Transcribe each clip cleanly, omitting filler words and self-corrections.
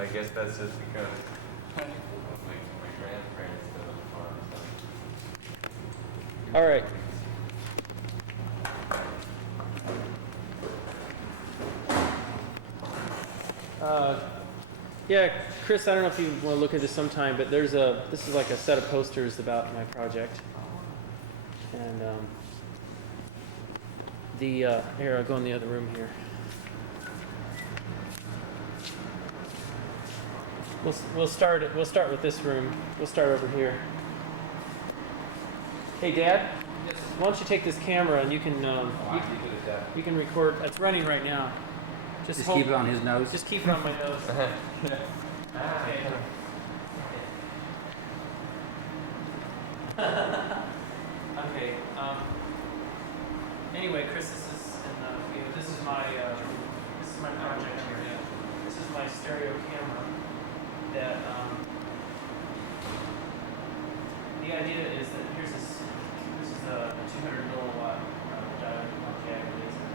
I guess that's just because my grandparents live on the farm. So. All right. Yeah, Chris, I don't know if you want to look at this sometime, but this is like a set of posters about my project. And here, I'll go in the other room here. We'll start with this room. We'll start over here. Hey, Dad. Yes. Why don't you take this camera and you can you can record. It's running right now. Just keep it on his nose. Just keep it on my nose. Okay. Okay. Anyway, Chris, this is my project here. This is my stereo camera. That the idea is that here's this is a 200 milliwatt diode jack laser.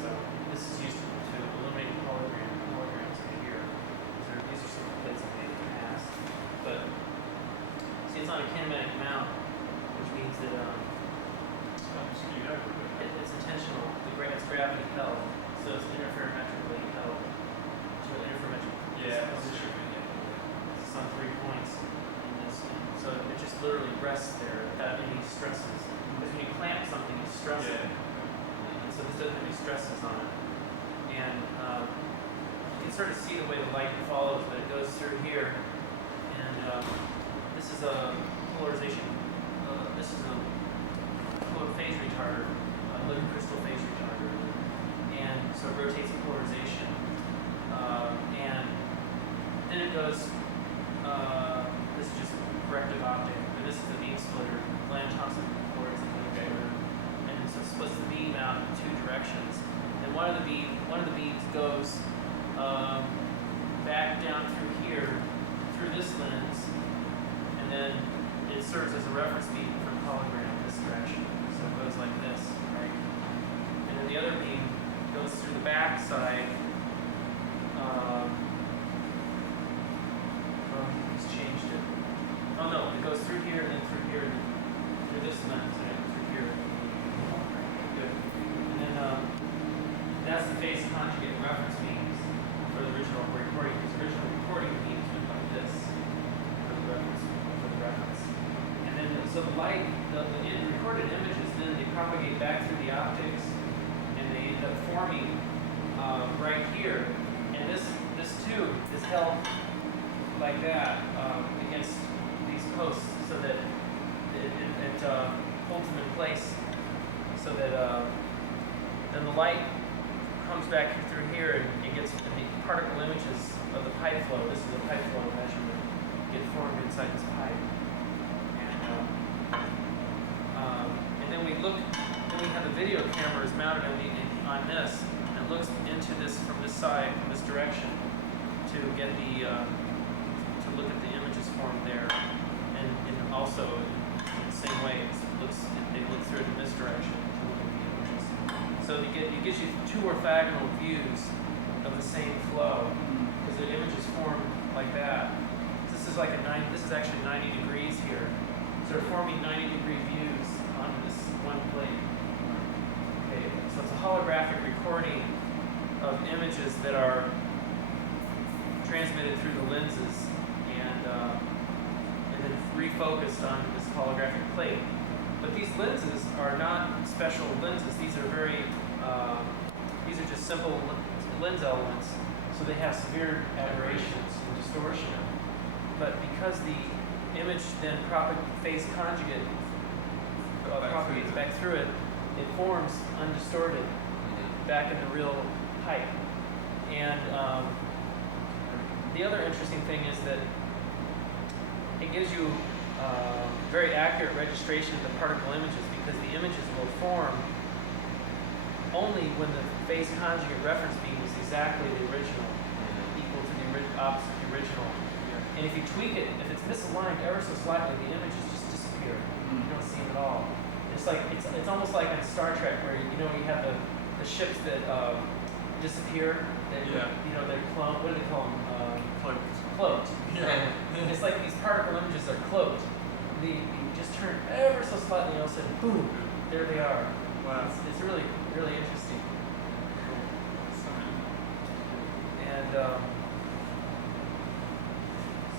So this is used to illuminate holograms over here. These are some plates I made in the past. But see, it's on a kinematic mount, which means that it's intentional. It's gravity held, so it's interferometrically held. So interferometric position. It's on 3 points in this, so it just literally rests there without any stresses. Because when you clamp something, you stress it. So this doesn't have any stresses on it. And you can sort of see the way the light follows, but it goes through here. And this is a polarization, this is a phase retarder, a living crystal phase retarder. And so it rotates the polarization. And then it goes, this is just a corrective optic, and this is a beam splitter, Lamb-Thompson polarizing motivator. And so it splits the beam out in 2 directions. And one of the beams goes back down through here, through this lens, and then it serves as a reference beam for the hologram in this direction. So it goes like this, right? And then the other beam goes through the back side. He's changed it. Oh no, it goes through here, and then through here, and then through this lens, and through here. Good. And then that's the phase conjugate reference beams for the original recording. Because original recording beams went like this for the reference. And then so the light, the recorded images, then they propagate back through the optics, and they end up forming right here. And this tube is held like that against these posts, so that it holds them in place, so that then the light comes back through here and it gets the particle images of the pipe flow. This is a pipe flow measurement get formed inside this pipe. And then we have the video cameras mounted on this, and it looks into this from this side, from this direction, to get to look at the images formed there, and also in the same way they look through it in this direction to look at the images. So it gives you 2 orthogonal views of the same flow, because the images form like that. This is actually 90 degrees here. So they're forming 90-degree views on this one plate. Okay, so it's a holographic recording of images that are transmitted through the lenses and then refocused on this holographic plate. But these lenses are not special lenses. These are these are just simple lens elements. So they have severe aberrations and distortion. But because the image then phase conjugate propagates back through it, it forms undistorted back in the real pipe. And the other interesting thing is that it gives you very accurate registration of the particle images, because the images will form only when the phase conjugate reference beam is exactly the original, equal to the opposite of the original. And if you tweak it, if it's misaligned ever so slightly, the images just disappear. You don't see them at all. It's almost like in Star Trek, where you have the ships that disappear. Yeah. You know, they're cloned. What do they call them? Cloaked. Cloaked. Yeah. It's like these particle images are cloaked. You just turn ever so slightly, and all of a sudden, boom, there they are. Wow. It's really, really interesting. And so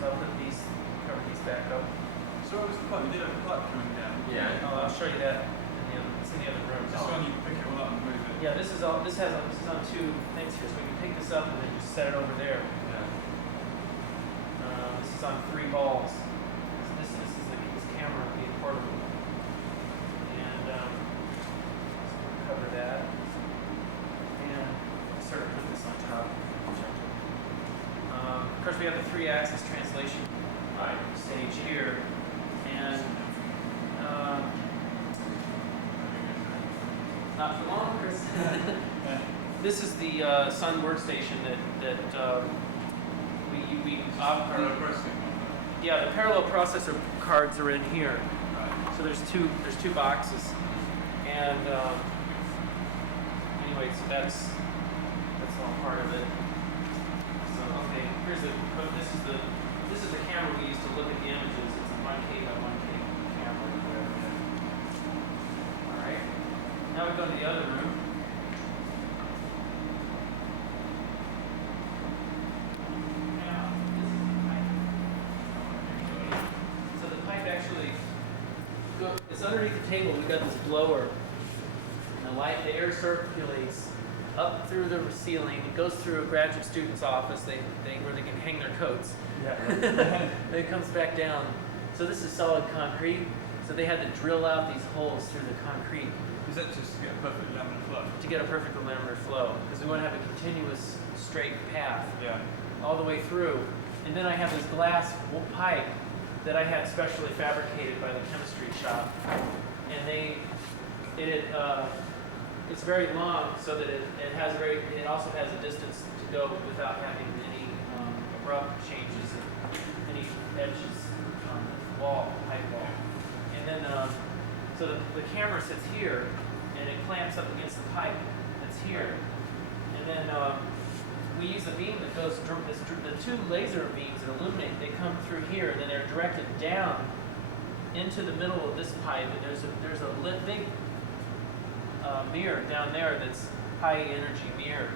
I'll put these, cover these back up. So what was the pipe? You did have a pipe coming down. Yeah. I'll show you that in the other, it's in the other room. Just when you pick it all up and move it. Yeah, this is on two things here, so we can pick this up and then just set it over there. Yeah. This is on 3 balls. This is this camera being portable. And so we'll cover that. And sort of put this on top. Of course, we have the 3-axis translation stage here. And not for long, Chris. This is the Sun workstation that we Parallel processing. yeah, the parallel processor cards are in here. Right. So there's two boxes, and anyway, so that's all part of it. So okay, this is the camera we use to look at the images. It's a 1K by 1K camera. All right. Now we go to the other room. So the pipe actually it's underneath the table. We've got this blower. And the air circulates up through the ceiling. It goes through a graduate student's office where they can hang their coats. Yeah. Then it comes back down. So this is solid concrete. So they had to drill out these holes through the concrete Is that just to get a perfect laminar flow? to get a perfect laminar flow. Because we want to have a continuous straight path Yeah. all the way through. And then I have this glass pipe that I had specially fabricated by the chemistry shop. And it's very long, so that it also has a distance to go without having any abrupt changes in any edges on the pipe wall. And then, so the camera sits here, and it clamps up against the pipe that's here. And then we use a beam that goes, the 2 laser beams that illuminate, they come through here, and then they're directed down into the middle of this pipe, and there's a big mirror down there that's high energy mirror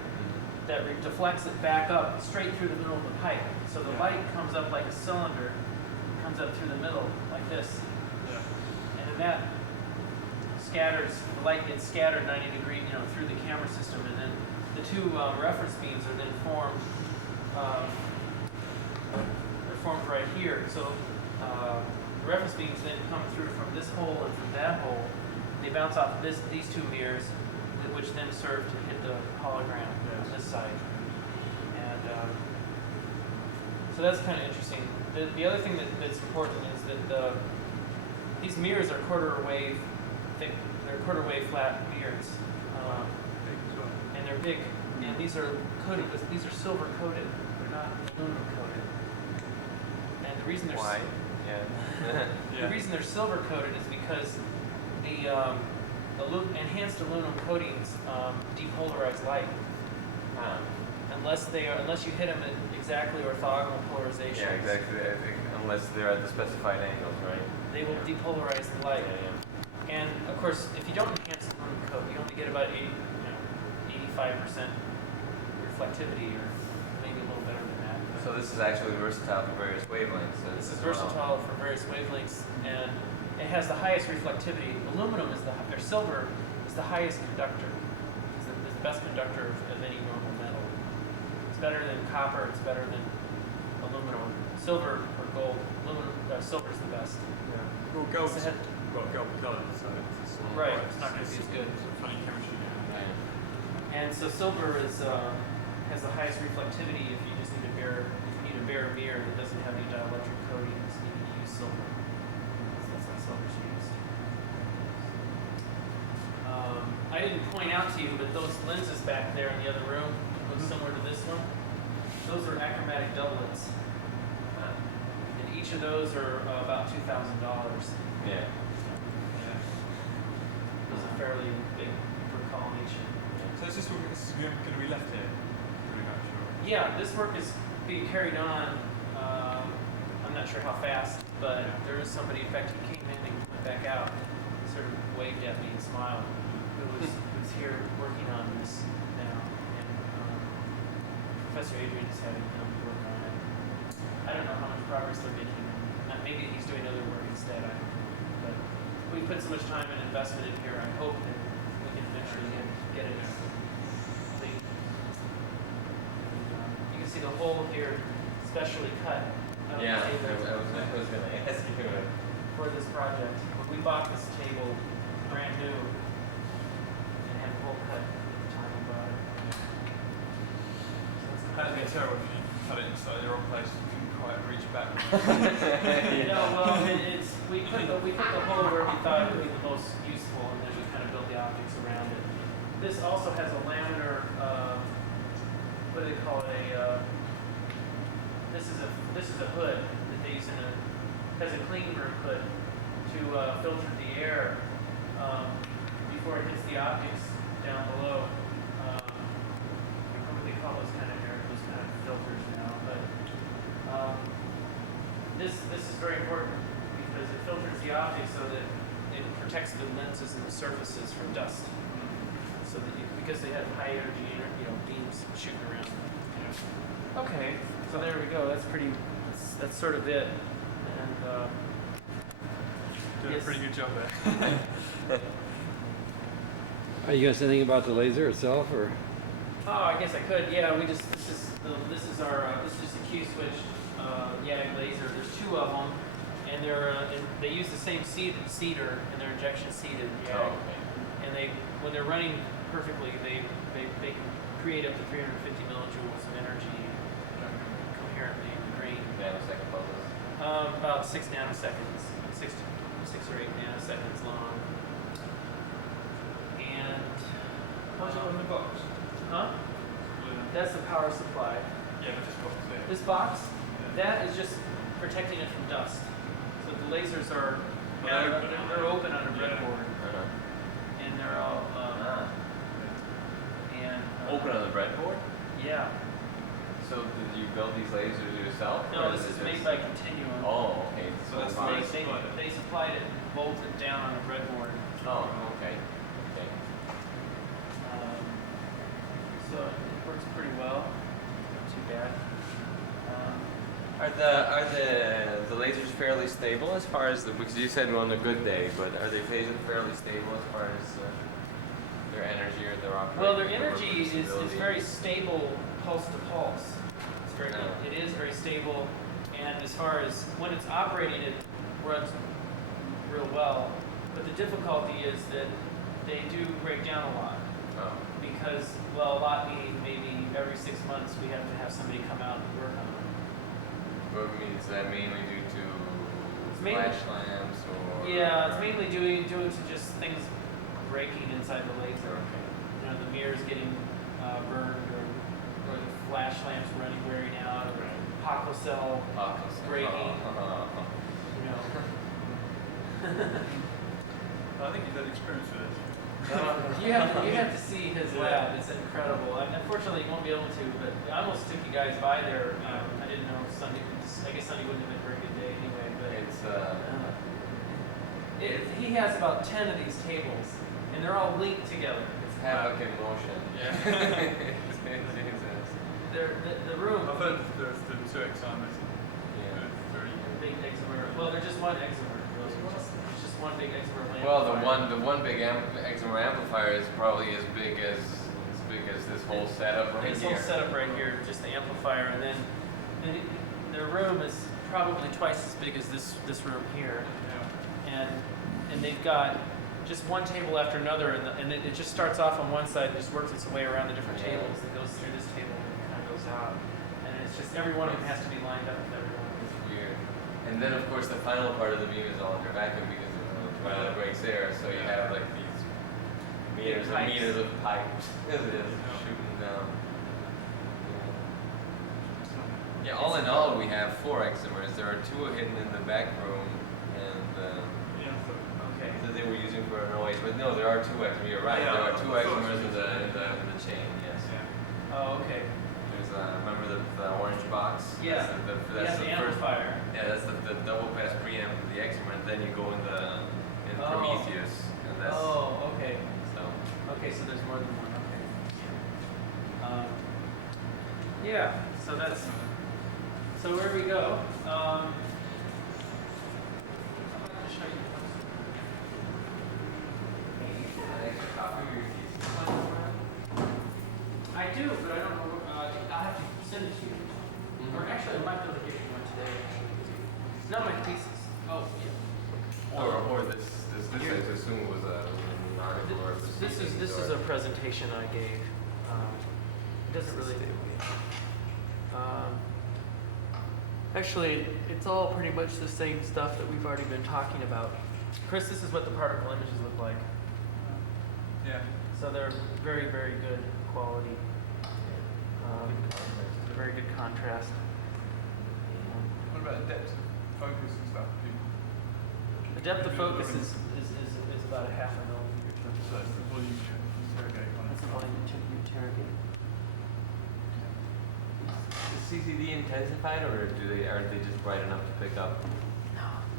that deflects it back up straight through the middle of the pipe. So the light comes up like a cylinder, comes up through the middle like this, Yeah. and then that scatters. The light gets scattered 90 degrees, through the camera system, and then the 2 reference beams are then formed. They're formed right here. So the reference beams then come through from this hole and from that hole. They bounce off these 2 mirrors, which then serve to hit the hologram on this side. And so that's kind of interesting. The other thing that's important is that these mirrors are quarter wave flat mirrors, Big as well. and they're big. And these are silver coated. They're not aluminum coated. And the reason they're Why? Yeah. the reason they're silver coated is because the enhanced aluminum coatings depolarize light unless you hit them at exactly orthogonal polarizations. Yeah, exactly. I think unless they're at the specified angles, right? They will depolarize the light. Yeah. And of course, if you don't enhance the aluminum coat, you only get about 85% reflectivity, or maybe a little better than that. So this is actually versatile for various wavelengths. So This is as well. versatile for various wavelengths, and it has the highest reflectivity. Aluminum or silver is the highest conductor. It's the best conductor of any normal metal. It's better than copper. It's better than aluminum. Silver or gold. Silver is the best. Yeah. Well, gold's It's a- got gold colour, so it's Right. It's not going to be as good. It's a funny chemistry. And so silver has the highest reflectivity if you just need a bare mirror that doesn't have any dielectric coatings. You can use silver. That's what silver's used. I didn't point out to you, but those lenses back there in the other room look similar to this one. Those are achromatic doublets. And each of those are about $2,000. Yeah. Those are fairly big per column each. So this is going to be left here, pretty much. Or? Yeah, this work is being carried on. I'm not sure how fast, but there is somebody. In fact, he came in and went back out, sort of waved at me and smiled. Who's here working on this now, and Professor Adrian is having him work on it. I don't know how much progress they're making. Maybe he's doing other work instead. But we put so much time and investment in here. I hope that we can eventually get it complete. You can see the hole here, specially cut. Yeah, I was going to ask you. For this project. We bought this table brand new and had the hole cut at the time we bought it. That'd be terrible if you cut it inside the wrong place. You couldn't quite reach back. No, well, we put the hole where we thought it would be the most useful, and then we kind of built the optics around it. This also has a laminar, what do they call it? This is a hood that they use has a clean room hood to filter the air before it hits the optics down below. I don't know what they call those kind of filters now, but this is very important because it filters the optics so that it protects the lenses and the surfaces from dust. So that because they have high energy, beams shooting around. Okay, so there we go. That's sort of it. And Doing yes. a pretty good job there. Are you gonna say anything about the laser itself, or? Oh, I guess I could. Yeah, this is just a Q switch YAG laser. There's two of them, and they use the same seeder, and they're injection seeded YAG. Oh, okay. And when they're running perfectly, they can create up to 350 millijoules of energy coherently in the green. Nanosecond pulses. About 6 nanoseconds, 6 or 8 nanoseconds long. And What's it in the box? huh? That's the power supply. Yeah, but this box there. This box, that is just protecting it from dust. So the lasers are they're open on a breadboard, and they're all Open on the breadboard? Yeah. So did you build these lasers yourself? No, or this is it made just- by Continuum. Oh, okay. So that's far- nice. They supplied it bolted down on a breadboard. Oh, okay. Okay. So it works pretty well. Not too bad. Are the lasers fairly stable as far as because you said on a good day, but are they fairly stable as far as their energy or their operating? Well, their energy is stability? very stable pulse to pulse. Yeah. It is very stable, and as far as when it's operating, it runs real well. But the difficulty is that they do break down a lot Oh. because, well, a lot meaning maybe every 6 months we have to have somebody come out and work on them. What means that mainly due to It's mainly- flash lamps or? Yeah, it's mainly due to just things breaking inside the laser. Okay. The mirrors getting burned, or the flash lamps running, wearing out, or Hockle cell breaking. You know. I think you've had experience with this. You have to see his lab. It's incredible. Unfortunately, you won't be able to. But I almost took you guys by there. I didn't know Sunday. I guess Sunday wouldn't have been a very good day anyway. But It's he has about 10 of these tables, and they're all linked together. it's havoc in motion. Yeah. The room. I've heard there's the 2 examiners. Yeah. Very Big exomer. Well, they're just one exomer. Really. It's just one big exomer lamp. Well, the one big exomer amplifier is probably as big as this whole setup right This here. whole setup right here, just the amplifier, and then their room is probably twice as big as this room here, and they've got just one table after another, and it just starts off on one side and just works its way around the different tables. It goes through this table and kind of goes out, and it's just every one of them has to be lined up with every one. Weird. And then of course the final part of the beam is all under vacuum because it breaks air, so you have like these meters and Pipes. meters of pipes as it is shooting down. Yeah, all in all we have 4 exomers. There are 2 hidden in the back room, and Okay. so they were using for noise, but no, there are two extras. You're right. Yeah, There are I two thought extras so. in the chain. Yes. Yeah. Oh, okay. There's remember the orange box? Yeah. That's the the first. amplifier. Yeah, that's the double pass preamp of the extra, and then you go in Oh. Prometheus, and that's Oh, okay. so. Okay, so there's more than one. Okay. Yeah. So that's. So where we go? I'm going to show you. I do, but I don't know. I'll have to send it to you. Or actually, I might be able to get you one today. Actually, it's not my thesis. Oh, yeah. Or this I assume was an article or a This is a presentation I gave. It doesn't really. Actually, it's all pretty much the same stuff that we've already been talking about. Chris, this is what the particle images look like. Yeah. So they're very, very good quality. Very good contrast. What about the depth of focus and stuff? The depth of focus is about a half a millimeter. So that's the volume you interrogate on. That's the volume you interrogate. Is CCD intensified, or are they just bright enough to pick up?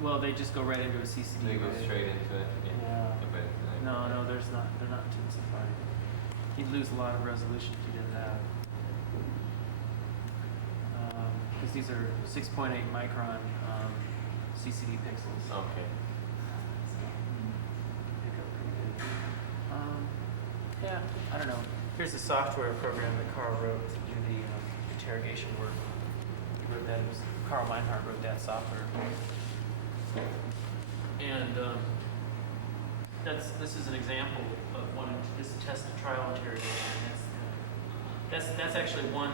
Well, they just go right into a CCD. They go right? straight into it. Yeah. A bit, like- No, they're not intensified. You'd lose a lot of resolution if you did that. Because these are 6.8 micron CCD pixels. Okay. So, pick up pretty good. Yeah, I don't know. Here's the software program that Carl wrote to do the interrogation work. He wrote that. It was Carl Meinhardt wrote that software. And this is an example of one. This is test the trial interrogation. That's actually one.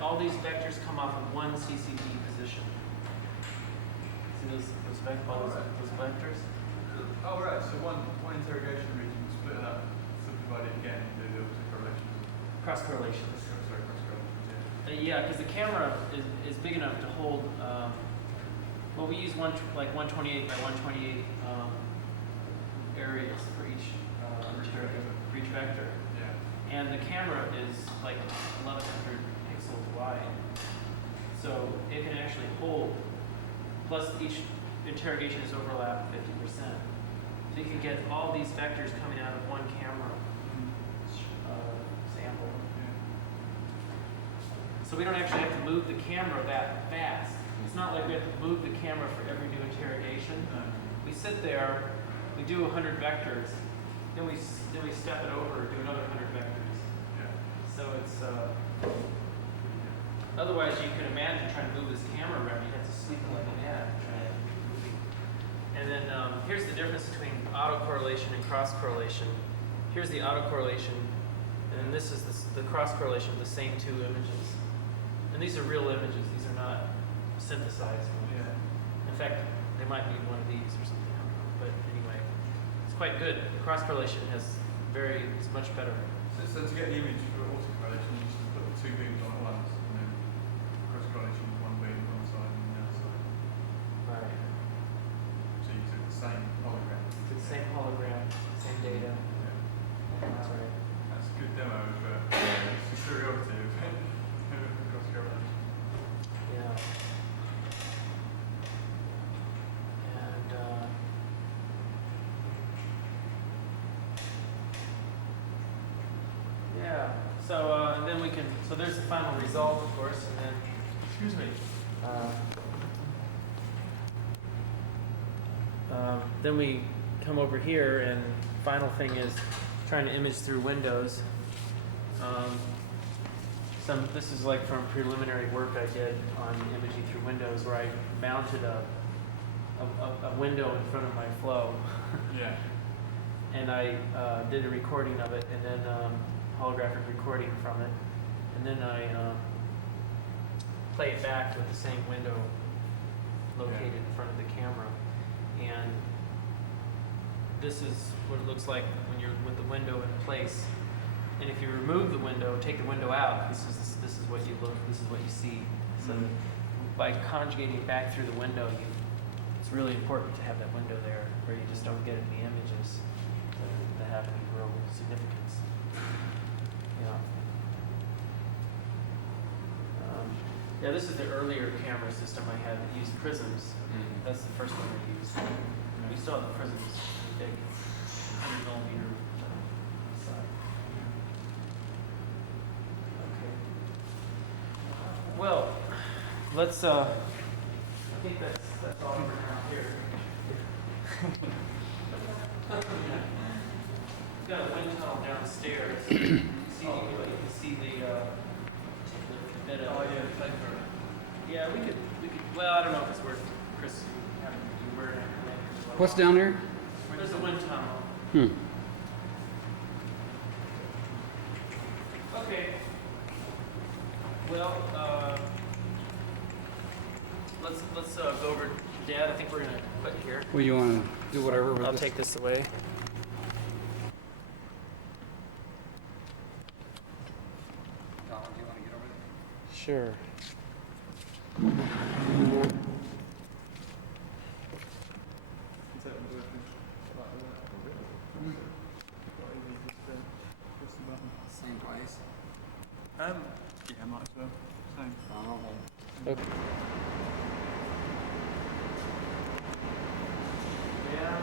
All these vectors come off of one CCD position. See those vectors? Oh right, so one interrogation region, split it up, subdivide it again, and do the autocorrelation. Cross correlations. Sorry, cross correlations. Yeah, because the camera is big enough to hold. Well, we use 128 by 128 areas for each vector. Yeah. And the camera is like 1100 pixels wide. So it can actually hold, plus each interrogation is overlapped 50%. So you can get all these vectors coming out of one camera sample. So we don't actually have to move the camera that fast. It's not like we have to move the camera for every new interrogation. We sit there, we do 100 vectors, then we step it over, do another 100 vectors. Yeah. So it's otherwise you could imagine trying to move this camera around. You'd have to sleep like an ad. And then here's the difference between autocorrelation and cross correlation. Here's the autocorrelation, and then this is the cross correlation of the same two images. And these are real images. These are not synthesized ones. Yeah. In fact, they might need one of these or something. I don't know. But anyway, it's quite good. The cross correlation it's much better. So to get the image for autocorrelation, you just put the two beams on at once, and then cross correlation with one beam on one side and the other side. Right. So you took the same hologram. It's the same hologram, same data. Yeah. That's right. That's a good demo of superiority of cross correlation. Yeah. And yeah. So and then we can. So there's the final result, of course, and then. Excuse me. Then we come over here, and final thing is trying to image through windows. This is like from preliminary work I did on imaging through windows, where I mounted a window in front of my flow, Yeah. and I did a recording of it, and then holographic recording from it, and then I play it back with the same window located in front of the camera, and this is what it looks like when you're with the window in place. And if you remove the window, take the window out, this is what you see. So by conjugating it back through the window, you it's really important to have that window there where you just don't get any images that have any real significance. Yeah. Yeah, this is the earlier camera system I had that used prisms. That's the first one I used. We still have the prisms, the big 100mm side. Okay. Well, let's. I think that's all for now here. We've got a wind tunnel downstairs. You can see the particular bit of. Oh yeah, the paper. Yeah, we could. Well, I don't know if it's worth Chris having you wear it. What's down there? There's the wind tunnel. Okay. Well, let's go over. Dad, I think we're gonna quit here. Well, you want to do whatever with I'll this? take this away. Donald, do you want to get over there? Sure. Is that what we're doing? Like that. Or is it just, press the button? Same place. Yeah, might as well. Same. Okay. Yeah.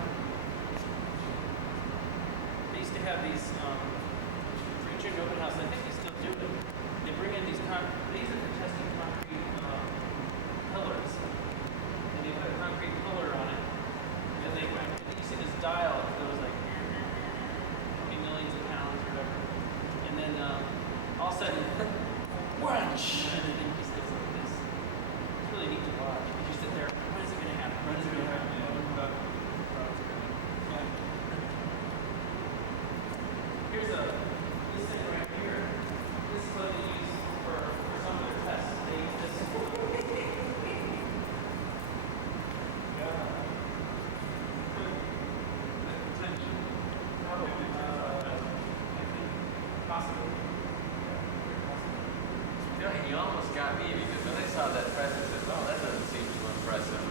They used to have these preaching open house. I think they still do it. They bring in these are for testing concrete pillars, and they put a concrete pillar on it, and they you see this dial that goes like how many millions of pounds or whatever, and then all of a sudden, whoosh, and then it just goes like this. It's really neat to watch. You sit there. When is it going to happen? When is it going to happen? Here's this thing right here. This is what they use for some of their tests. They use this. Possibly. You almost got me because when I saw that press, I said, "Oh, that doesn't seem too impressive."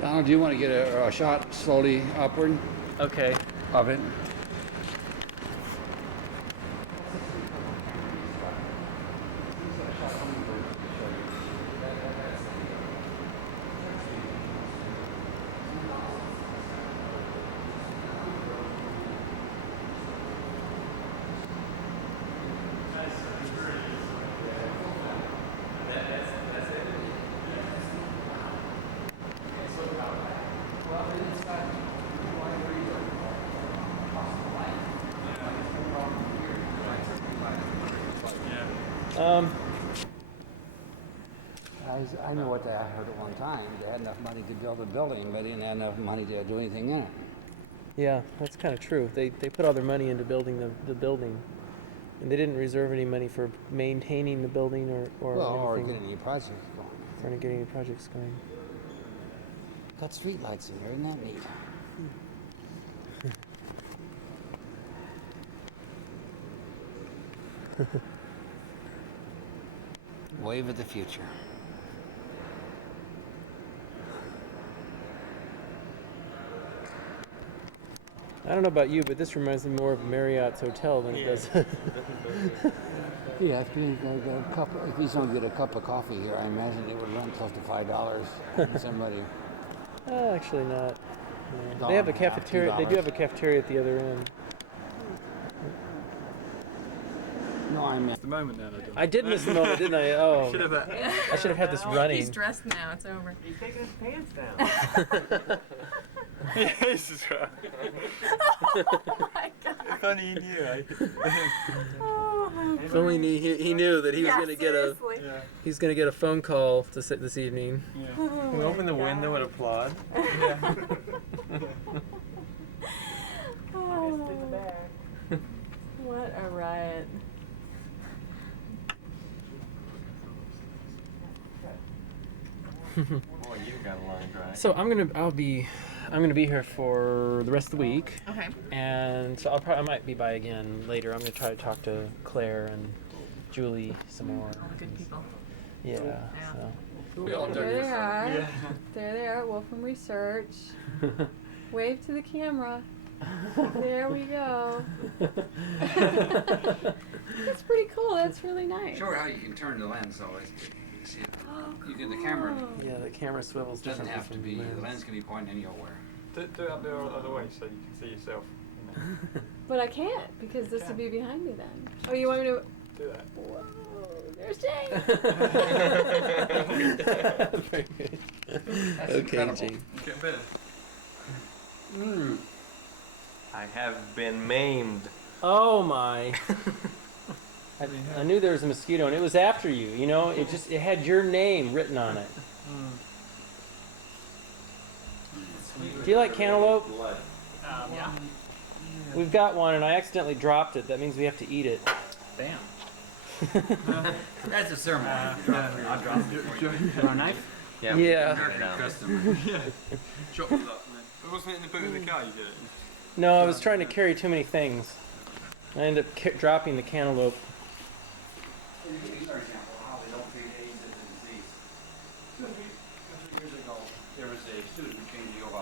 Donald, do you want to get a shot slowly upward Okay. of it? I know what I heard at one time. They had enough money to build a building, but they didn't have enough money to do anything in it. Yeah, that's kind of true. They put all their money into building the building, and they didn't reserve any money for maintaining the building Or anything, getting any projects going. or getting any projects going. Got street lights in there, isn't that neat? Wave of the future. I don't know about you, but this reminds me more of Marriott's hotel than it does. Yeah, if he's gonna get if he's gonna get a cup of coffee here, I imagine it would run close to $5. Somebody. Actually not. No. They have a $1.50, cafeteria. They do have a cafeteria at the other end. No, I meant. The moment now, I did miss the moment, didn't I? Oh, Should have I should have had this running. He's dressed now. It's over. He's taking his pants down. Yes, is right. Oh my God. If only you knew, eh? Oh, If only he knew that he was going to get a seriously. Yeah. he's going to get a phone call this evening. Yeah. Can we open the window and applaud? Yeah. Oh, what a riot. Boy, you've got a long drive. So I'm gonna be here for the rest of the week, Okay. and so I might be by again later. I'm gonna try to talk to Claire and Julie some more. All the good people. Yeah. Yeah. So We all done There this. they are. Yeah. There they are. Wolfram Research. Wave to the camera. There we go. That's pretty cool. That's really nice. Show her how you can turn the lens though. You see it. Oh, You get the camera. cool. Yeah, the camera swivels. It doesn't differently have to from be. the The lens can be pointing anywhere. Do it up the other way so you can see yourself. But I can't because this Yeah. would be behind me then. Oh, you want me to? Do that. Whoa, there's Jane. Very good. That's Okay, incredible. Jane. It's getting better. I have been maimed. Oh my. I knew there was a mosquito, and it was after you. You know, it had your name written on it. Do you like cantaloupe? Blood. Yeah. We've got one, and I accidentally dropped it. That means we have to eat it. Damn. That's a ceremony. I'll drop it for you. You want a knife? Yeah. Yeah. Put it down. Custom. Yeah. Chop it up, man. It wasn't in the boot of the car you did it. No, I was trying to carry too many things. I ended up dropping the cantaloupe. Here's our example of how they don't treat AIDS as a disease. 2 or 3 years ago, there was a student who came to U of I.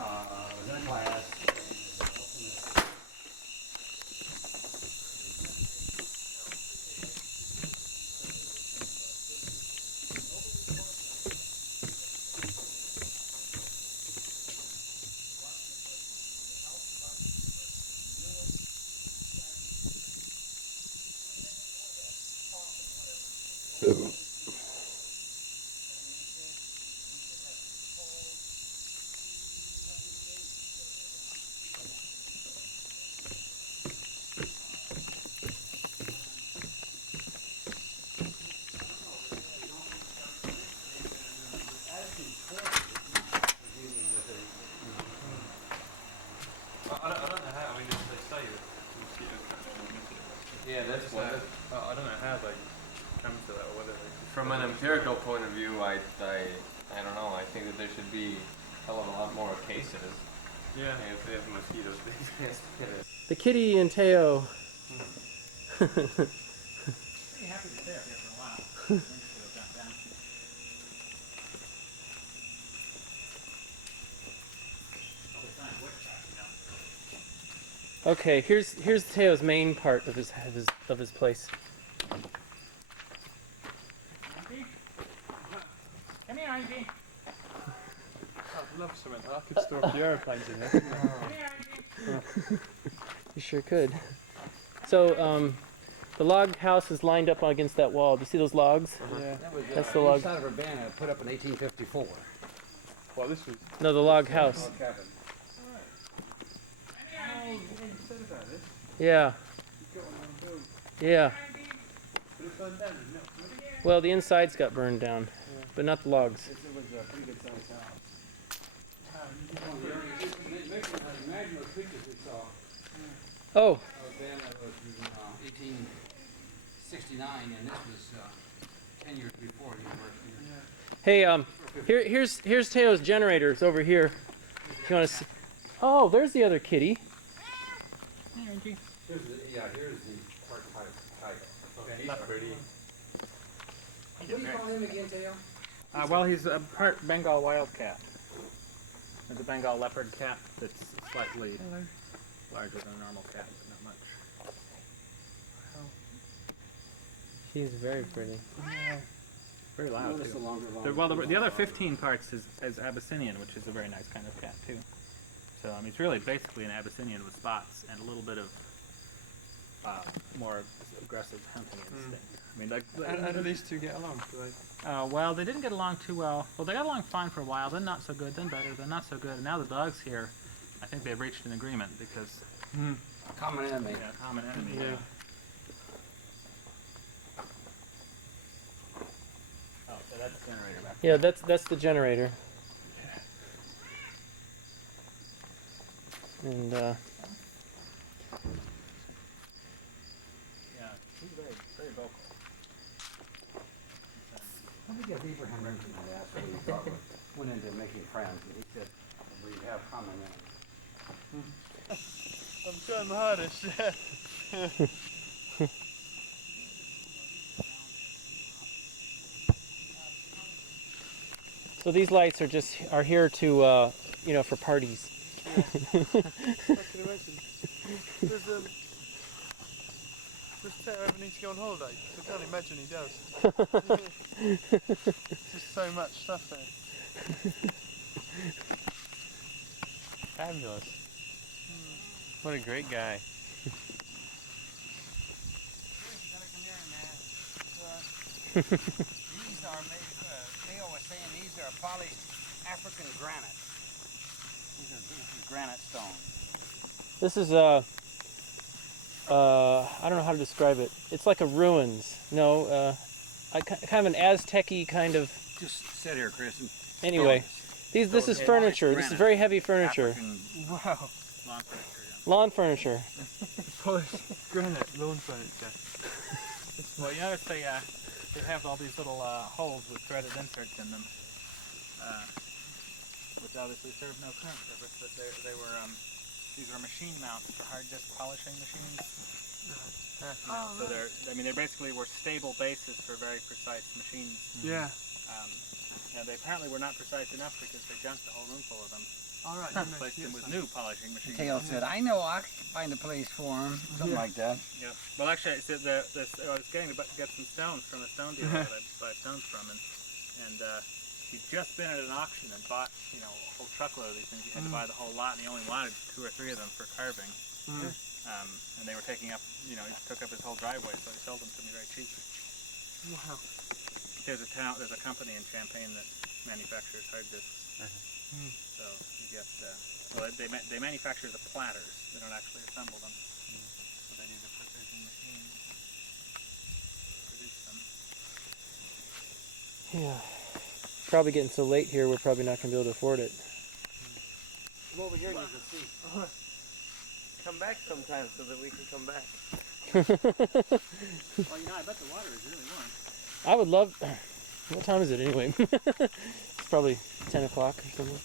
Was in a class. I don't know how. I mean, they say that mosquito catch transmitted. Yeah, that's It's, one. I don't know how they come to that or whether they. From an empirical point of view, I don't know. I think that there should be a hell of a lot more cases. Yeah. And if they have mosquitoes, they transmit it. The kitty and Teo. Pretty happy to stay up here for a while. Eventually it'll drop down. All the time, wood chopping up. Okay, here's Teo's main part of his place. Auntie? Come here, Auntie. I'd love something. I could store a few aeroplanes in there. Come here, Auntie. You sure could. So, the log house is lined up against that wall. Do you see those logs? Yeah. That was That's the log. east side of Urbana, put up in 1854. Well, this was. No, the log house. Log cabin. Oh, you said about this. Yeah, You've got one on build. yeah. But it's burned down, isn't it? Well, the insides got burned down, but not the logs. It was a pretty good sized house. Imagine those pictures we saw. Oh, Urbana was in 1869, and this was 10 years before the university. hey, here's Teo's generator. It's over here. If you want to see. Oh, there's the other kitty. Here, Auntie. Here's the part type. Okay, he's pretty. What do you call him again, Teo? Well, he's a part Bengal wildcat. There's a Bengal leopard cat that's slightly larger than a normal cat, but not much. She's very pretty. Very loud, Notice the too. longer Well, the other 15 parts is Abyssinian, which is a very nice kind of cat, too. So, I mean, it's really basically an Abyssinian with spots and a little bit of more aggressive hunting instinct. I mean, How do these two get along? Do they? well, they didn't get along too well. Well, they got along fine for a while, then not so good, then better, then not so good. And now the dog's here. I think they've reached an agreement because, Common enemy. yeah, common enemy. Yeah. Oh, so that's the generator back Yeah, that's the generator. And Yeah, he's very vocal. Let me get Abraham Lincoln to ask what he thought went into making friends, and he said, we have common enemies. I'm trying my hardest. So these lights are here to, you know, for parties. I can imagine. Does Ted ever need to go on holiday? 'Cause I can't imagine he does. There's just so much stuff there. Fabulous. What a great guy. These are made, Theo was saying these are polished African granite. These are granite stone. This is I don't know how to describe it. It's like a ruins. No, kind of an Aztec-y kind of. Just sit here, Chris. And Anyway, this is furniture. This is very heavy furniture. African, Wow. Lawn furniture. Lawn furniture. Polished granite lawn furniture. Well, you notice they have all these little holes with threaded inserts in them, which obviously serve no current purpose. But they were these were machine mounts for hard disk polishing machines. So they basically were stable bases for very precise machines. Yeah. And they apparently were not precise enough because they junked a whole room full of them. All right. Replaced them with new polishing machines. Theo said, I know I can find a place for him. Something like that. Yeah. Well, actually, I was getting to get some stones from a stone dealer that I buy stones from, and he'd just been at an auction and bought, you know, a whole truckload of these things. He had to buy the whole lot, and he only wanted 2 or 3 of them for carving. And they were taking up, you know, he took up his whole driveway, so he sold them to me very cheap. Wow. There's a company in Champaign that manufactures hard disks. So you get, well, they manufacture the platters. They don't actually assemble them. So they do the precision machines to produce them. Yeah. Probably getting so late here, we're probably not going to be able to afford it. Come over here and you can see. Come back sometime so that we can come back. Well, you know, I bet the water is really warm. I would love. What time is it anyway? It's probably 10 o'clock or something.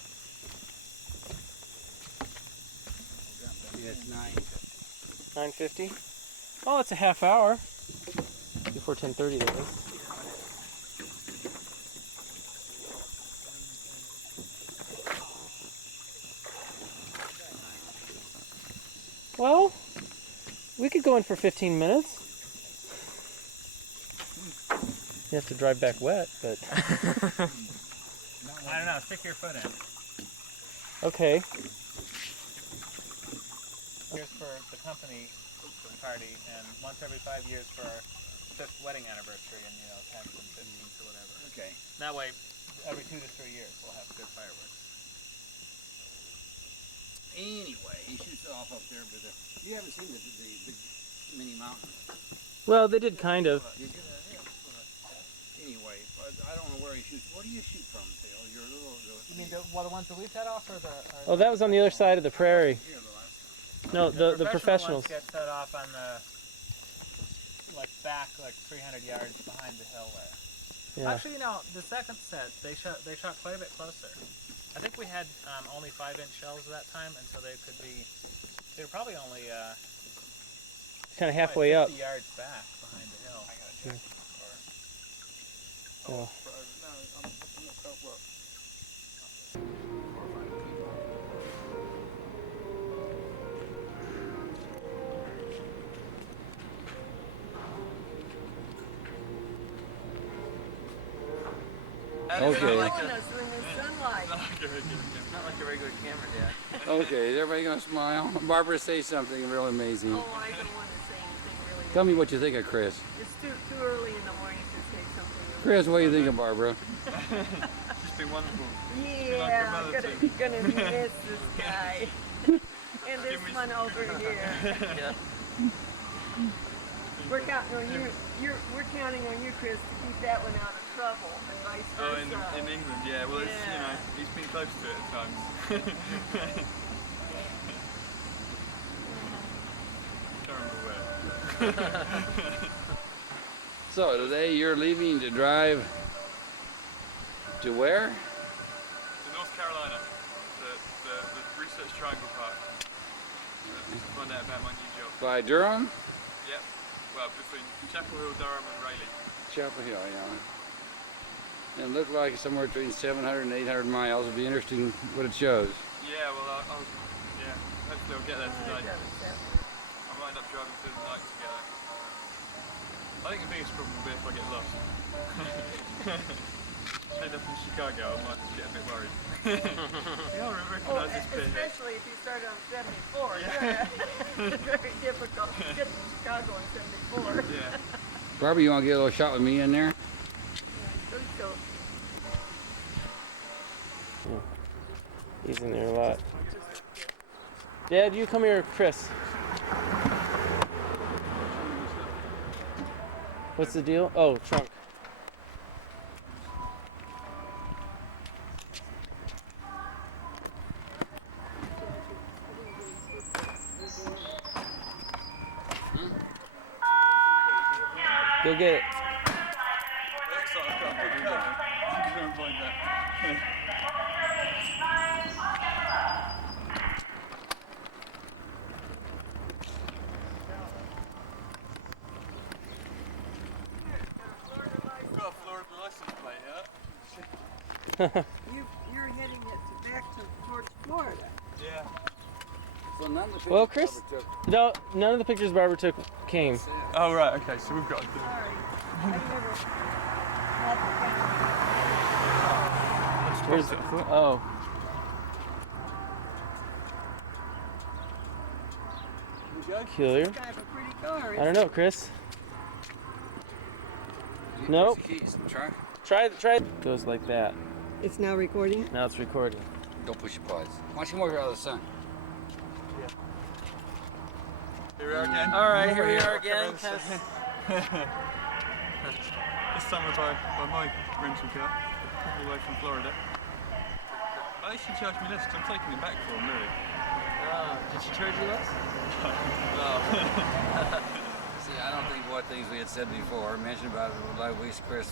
Yeah, it's 9. 9:50. Oh, it's a half hour before 10:30. That is. Well, we could go in for 15 minutes. You have to drive back wet, but I don't know. Stick your foot in. okay. Here's for the company party, and once every 5 years for our 5th wedding anniversary, and 10th and 15th or whatever. Okay. That way, every 2 to 3 years we'll have good fireworks. Anyway, he shoots off up there, but you haven't seen the big mini mountain. Well, they did kind of. Did you? Anyway, I don't know where he shoots. Where do you shoot from, Theo? Your little. You mean the ones that we set off, or the? Oh, that was on the other side of the prairie. Here, the last time. No, the professionals. ones get set off on the back 300 yards behind the hill there. Yeah. Actually, the second set they shot quite a bit closer. I think we had only 5-inch shells at that time, and so they were probably only Kind of halfway up. 50 yards back behind the hill. I gotta check. Yeah. No, I'm not felt well. Okay. Showing us in the sunlight. Not like a regular camera, Dad. Okay, is everybody gonna smile? Barbara, say something really amazing. Oh, I don't want to say anything really. Tell me what you think of Chris. It's too early in the morning to say something. Chris, what do you think of Barbara? She's been wonderful. Yeah, I'm mother gonna miss this guy. And this one over here. Yeah. We're counting on you. We're counting on you, Chris, to keep that one out of trouble, and vice Oh, versa. in England, yeah. Well, it's, Yeah. he's been close to it at times. Can't remember where. So today you're leaving to drive to where? To North Carolina, the Research Triangle Park. To find out about my new job. By Durham? Yep. Well, between Chapel Hill, Durham, and Raleigh. Chapel Hill, yeah. And it looked like somewhere between 700 and 800 miles. It'll be interesting what it shows. Yeah, well, yeah, hopefully I'll get there tonight. I might end up driving through the night to get there. I think the biggest problem will be if I get lost. End up in Chicago, I might get a bit worried. Yeah, I recognise this bit here. Especially if you start on 74. Yeah. It's very difficult to get to Chicago on 74. Yeah. Barbara, you want to get a little shot with me in there? So, He's in there a lot. Dad, you come here, Chris. What's the deal? Oh, trunk. Go get it. Looks like I've got a big gun. You can go and find that. I've got a Florida license plate, yeah? you're heading it back towards Florida. Yeah. So none of the pictures Well, Chris, Barbara took. no, none of the pictures Barbara took came. Oh, right, okay, so we've got to do Sorry. I've never had the camera. Here's, oh, peculiar. It's kind of a pretty car. I don't know, Chris. You Nope. push the keys. Try. Try. Goes like that. It's now recording. Now it's recording. Don't push your pause. Why don't you move out of the sun? Here we are again. All right, here we are again. This time we're by my rental car, all the way from Florida. They should charge me less because I'm taking it back for them, really. Did she charge you less? See, I don't think what things we had said before, mentioned about it, like we, Chris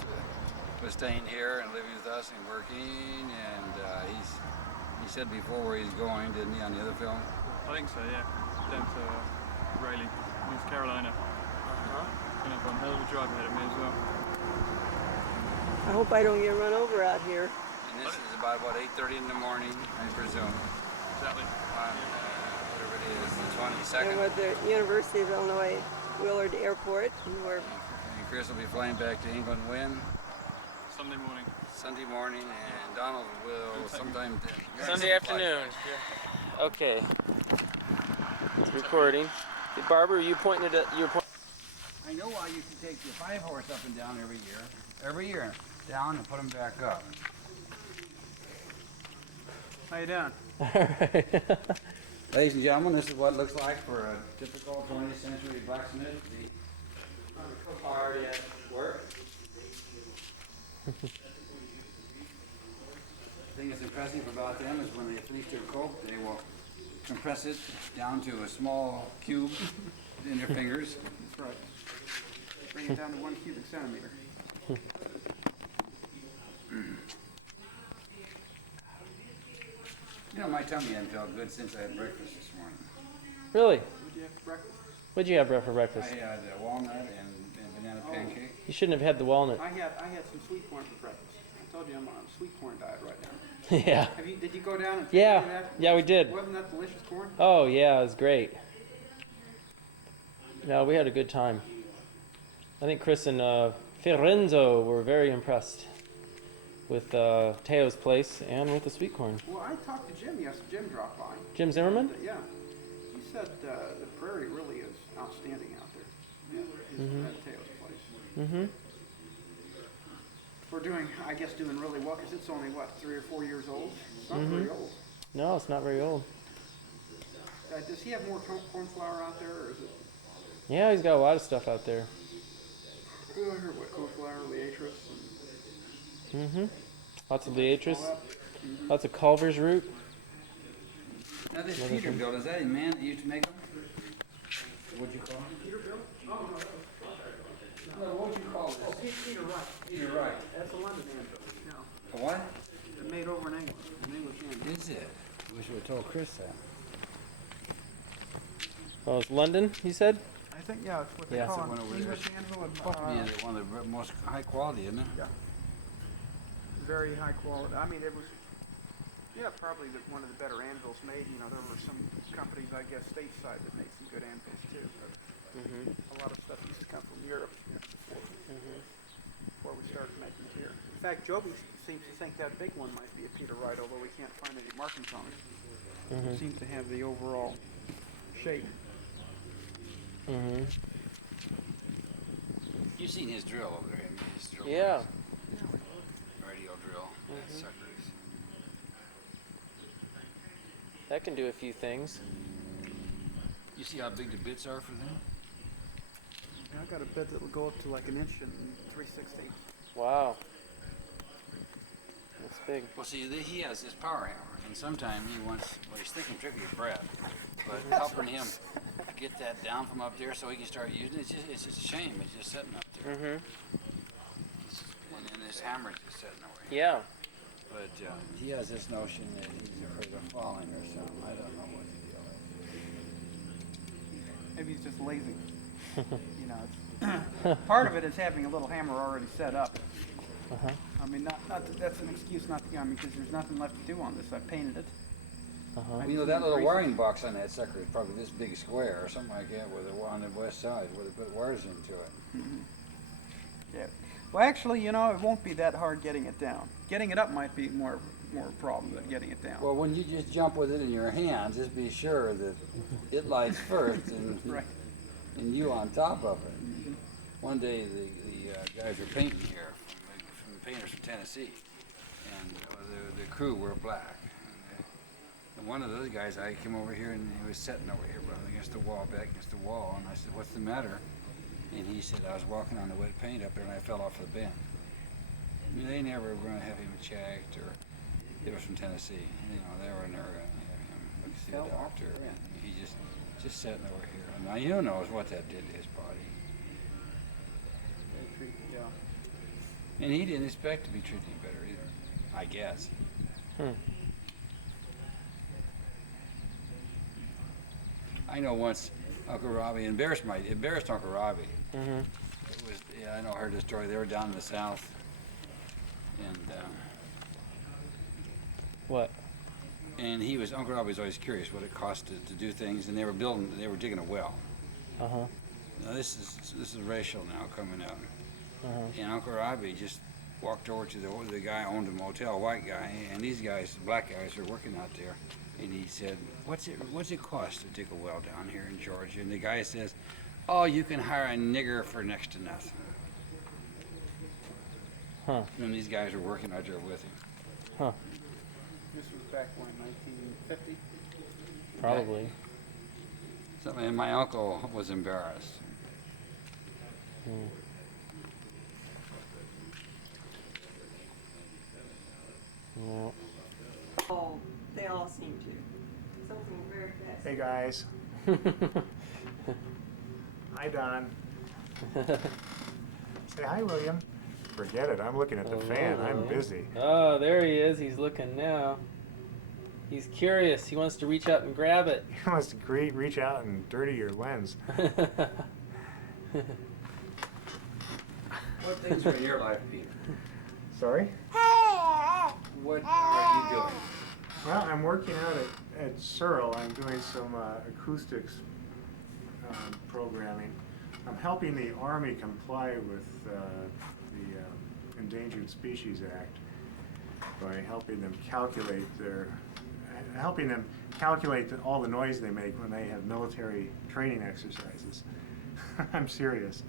was staying here and living with us and working, and he said before where he's going, didn't he, on the other film? I think so, yeah. Down to Raleigh, North Carolina. Gonna have one hell of a drive ahead of me as well. I hope I don't get run over out here. And this is about, what, 8:30 in the morning, I presume, Exactly. on whatever it is, the And 22nd. we're at the University of Illinois Willard Airport. And we're And Chris will be flying back to England when? Sunday morning. Sunday morning, and Donald will sometime Sunday afternoon. Okay. It's recording. Hey, Barbara, you pointing it at your point. I know why you can take your 5-horse up and down every year, down and put them back up. How you doing? Alright. Ladies and gentlemen, this is what it looks like for a typical 20th century blacksmith. The already at work. The thing that's impressive about them is when they finish their coke, they will compress it down to a small cube in their fingers. That's right. Bring it down to 1 cubic centimeter. You know, my tummy hasn't felt good since I had breakfast this morning. Really? What do you have for breakfast? What'd you have for I breakfast? had a walnut and banana pancake. You shouldn't have had the walnut. I had some sweet corn for breakfast. I told you I'm on a sweet corn diet right now. Yeah. Did you go down and Yeah. try that? Yeah, we did. Wasn't that delicious corn? Oh, yeah, it was great. No, we had a good time. I think Chris and Fiorenzo were very impressed with Teo's place and with the sweet corn. Well, I talked to Jim yesterday. Jim dropped by. Jim Zimmerman? Yeah. He said the prairie really is outstanding out there. Yeah, at Teo's place. Mm-hmm. We're doing really well because it's only, 3 or 4 years old? It's not very old. No, it's not very old. Does he have more corn flour out there, or is it? Yeah, he's got a lot of stuff out there. I heard what corn flour, Leatrice, and Mm-hmm. Lots of Leatrice. all that. Lots of Culver's root. Now this Peterbilt, is that a man that used to make them? What'd you call it? Peterbilt? Oh, no, that was No, what would you call this? Peter Wright. Peter Wright. That's a London hand. No, A what? they're made over in England. An English hand. Is it? Wish we would told Chris that. Oh, it's London, you said? I think, yeah, it's what they Yeah. call One over an there. English handle. And, Supposed to be one of the most high quality, isn't it? Yeah. very high quality. I mean, it was, yeah, probably one of the better anvils made. You know, there were some companies, I guess, stateside that made some good anvils too. But a lot of stuff used to come from Europe before we started making it here. In fact, Joby seems to think that big one might be a Peter Wright, although we can't find any markings on it. It seems to have the overall shape. You've seen his drill over there, haven't you? His drill Yeah. radio drill. That sucker's. That can do a few things. You see how big the bits are for them? Yeah, I got a bit that'll go up to like 1 inch and 3/16. Wow. That's big. Well, see, he has this power hammer, and sometimes he wants, well, he's thinking tricky of Brad, but helping him get that down from up there so he can start using it, it's just a shame. It's just sitting up there. And then his hammer's just sitting over here. Yeah. But he has this notion that he's afraid of falling or something. I don't know what the deal is. Maybe he's just lazy. You know, it's, part of it is having a little hammer already set up. I mean, not that that's an excuse not to go on because there's nothing left to do on this. I painted it. Well, you know, that little wiring box on that sucker is probably this big square or something like that with on the west side where they put wires into it. Yeah. Well, actually, you know, it won't be that hard getting it down. Getting it up might be more a problem than getting it down. Well, when you just jump with it in your hands, just be sure that it lights first and, and you on top of it. One day the guys were painting here from the painters from Tennessee, and the crew were black. And one of those guys, I came over here and he was sitting over here, against the wall, back against the wall, and I said, "What's the matter?" And he said, "I was walking on the wet paint up there and I fell off the bench." I mean, they never were going to have him checked, or he was from Tennessee. You know, they were never going to have him look see a doctor. And he just sitting over here. And now you knows what that did to his body. Yeah. And he didn't expect to be treated any better either, I guess. I know once Uncle Robbie embarrassed Uncle Robbie. It was, yeah, I know, I heard the story. They were down in the south, and What? and Uncle Robbie was always curious what it cost to do things, and they were digging a well. Now this is racial now coming up, and Uncle Robbie just walked over to the guy who owned the motel, white guy, and these guys, black guys, were working out there, and he said, "What's it cost to dig a well down here in Georgia?" And the guy says, "Oh, you can hire a nigger for next to nothing." And these guys were working out there with him. This was back when, 1950? Probably. And my uncle was embarrassed. Yeah. Oh, they all seem to. Something very fast. Hey guys. Hi Don. Say hi William. Forget it, I'm looking at the fan. I'm busy. Oh, there he is. He's looking now. He's curious. He wants to reach out and grab it. He wants to reach out and dirty your lens. What things are in your life, Peter? Sorry? What are you doing? Well, I'm working out at Searle. I'm doing some acoustics programming. I'm helping the Army comply with the Endangered Species Act by helping them calculate all the noise they make when they have military training exercises. I'm serious.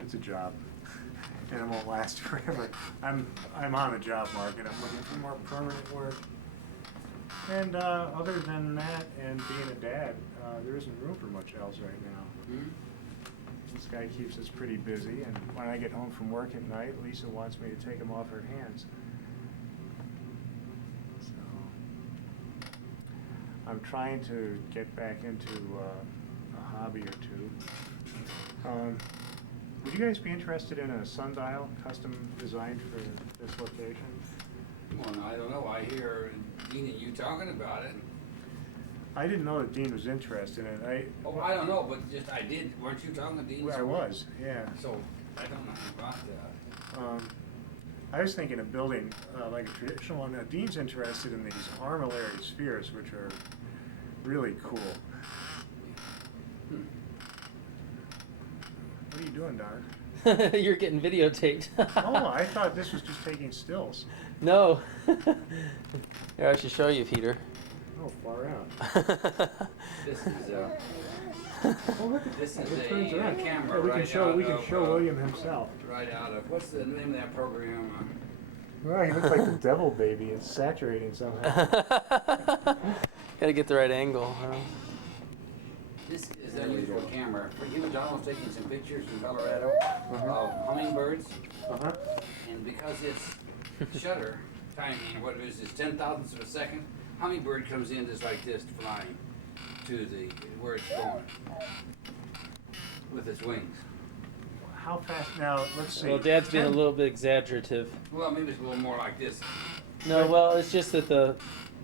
It's a job, and it won't last forever. I'm on the job market. I'm looking for more permanent work. And other than that, and being a dad, there isn't room for much else right now. This guy keeps us pretty busy, and when I get home from work at night, Lisa wants me to take him off her hands. So I'm trying to get back into a hobby or two. Would you guys be interested in a sundial custom designed for this location? Well, I don't know. I hear Dean and you talking about it. I didn't know that Dean was interested in it. I don't know, but I did. Weren't you talking to Dean? I was, yeah. So I don't know about that. I was thinking of building like a traditional one. Now, Dean's interested in these armillary spheres, which are really cool. What are you doing, Don? You're getting videotaped. Oh, I thought this was just taking stills. No. Here, I should show you, Peter. Oh, far out. This is Oh, look at this is it turns a around. camera Yeah, we right can show. out We can of, show William himself. right out of what's the name of that program? Well, he looks like the devil baby. It's saturating somehow. Gotta get the right angle. Huh? This is an unusual camera. You and Don was taking some pictures in Colorado of hummingbirds, and because it's shutter timing, what it is 10,000ths of a second, hummingbird comes in just like this, flying to the where it's going with its wings. How fast? Now, let's see. Well, Dad's being a little bit exaggerative. Well, maybe it's a little more like this. No, well, it's just that the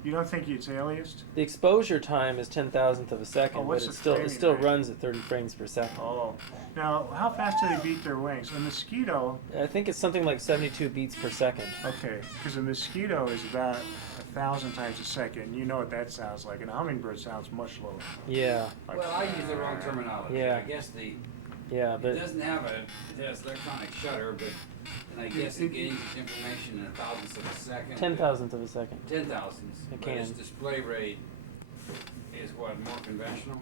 You don't think it's aliased? exposure time is 10,000th of a second, Oh, but what's it the still framing rate? runs at 30 frames per second. Oh. Now, how fast do they beat their wings? A mosquito, I think it's something like 72 beats per second. okay, because a mosquito is about 1,000 times a second. You know what that sounds like, and a hummingbird sounds much lower. Yeah, Like, Well, I use the wrong terminology. Yeah. I guess the yeah, it but doesn't have it has electronic shutter, but and I guess it gains its information in 1,000ths of a second. 10,000th of a second. 10,000ths. It But its can. display rate is what, more conventional?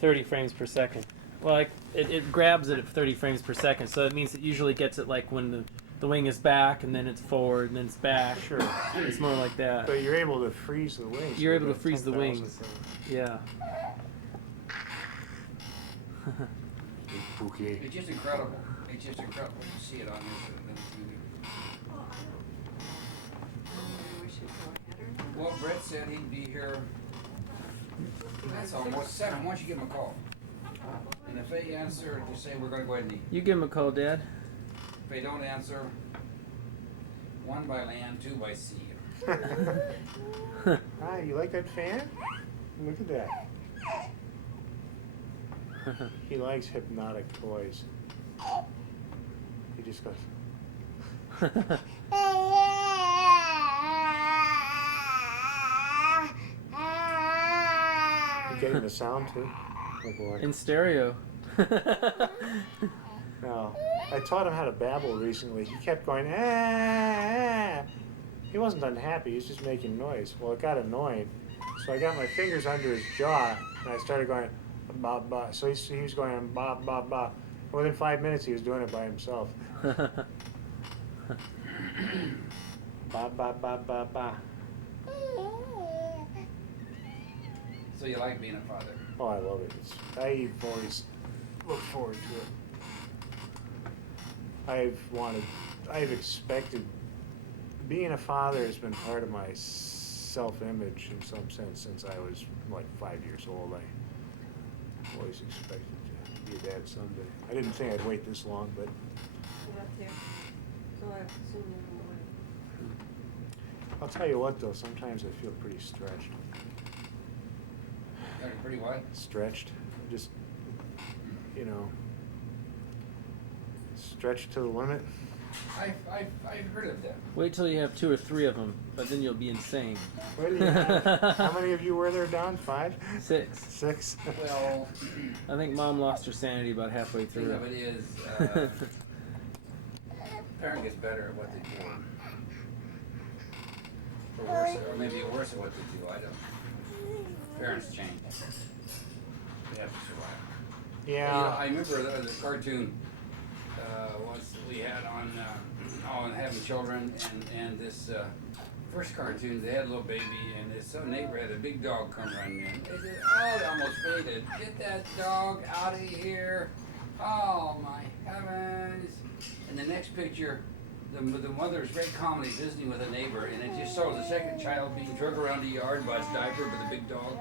30 frames per second. Well, it grabs it at 30 frames per second, so it means it usually gets it like when the wing is back, and then it's forward, and then it's back. Sure. It's more like that. But you're able to freeze the wings. You're with able to a freeze the 10,000 wings. thing. Yeah. Okay. It's just incredible. It's just incredible to see it on this TV. We should go ahead or not? Well, Brett said he'd be here. That's almost 7. Why don't you give him a call? And if they answer, just say we're going to go ahead and eat. You give him a call, Dad. If they don't answer, 1 by land, 2 by sea. Ah, you like that fan? Look at that. He likes hypnotic toys. He just goes. You getting the sound too? Oh boy. In stereo. No. I taught him how to babble recently. He kept going, ah. He wasn't unhappy, he was just making noise. Well, it got annoying. So I got my fingers under his jaw and I started going, ba ba. So he was going, ba ba ba. Within 5 minutes, he was doing it by himself. Ba ba ba ba ba. So you like being a father? Oh, I love it. I've always looked forward to it. I've expected, being a father has been part of my self-image in some sense since I was like 5 years old. I always expected to be a dad someday. I didn't think I'd wait this long, but So I assume you will wait. I'll tell you what though, sometimes I feel pretty stretched. You're pretty what? Stretched. Just, you know, stretched to the limit. I've heard of that. Wait till you have 2 or 3 of them, but then you'll be insane. What do you have? How many of you were there, Don? 5? 6. 6? Well, I think Mom lost her sanity about halfway the thing through. of it is, parent gets better at what they do. Or worse, or maybe worse at what they do. I don't. Parents change. They have to survive. Yeah. You know, I remember the cartoon once we had on having children, and this first cartoon, they had a little baby, and this neighbor had a big dog come running in. They said, oh, they almost fainted. Get that dog out of here. Oh, my heavens. And the next picture, the mother is very calmly visiting with a neighbor, and it just shows the second child being dragged around the yard by his diaper with a big dog.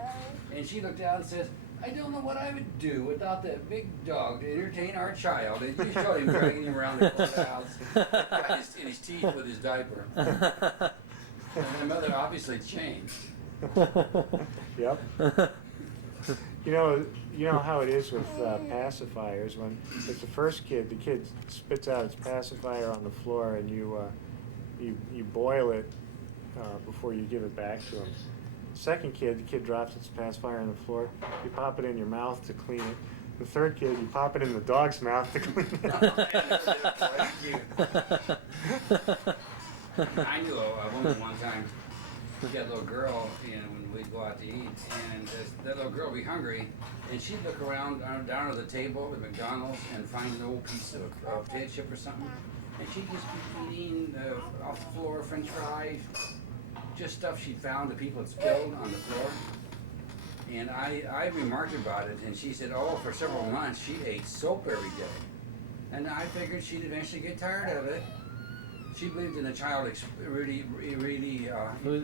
And she looked out and says, I don't know what I would do without that big dog to entertain our child. And you showed him dragging him around the courthouse in his teeth with his diaper. And the mother obviously changed. Yep. You know how it is with pacifiers. When it's the first kid, the kid spits out its pacifier on the floor, and you you boil it before you give it back to him. Second kid, the kid drops its pacifier on the floor. You pop it in your mouth to clean it. The third kid, you pop it in the dog's mouth to clean it. I knew a woman one time. She had a little girl, and when we'd go out to eat, and that little girl would be hungry, and she'd look around down at the table at McDonald's and find an old piece of potato chip or something, and she'd just be eating off the floor, French fries, just stuff she'd found that people had spilled on the floor. And I remarked about it, and she said, oh, for several months she ate soap every day. And I figured she'd eventually get tired of it. She believed in a child really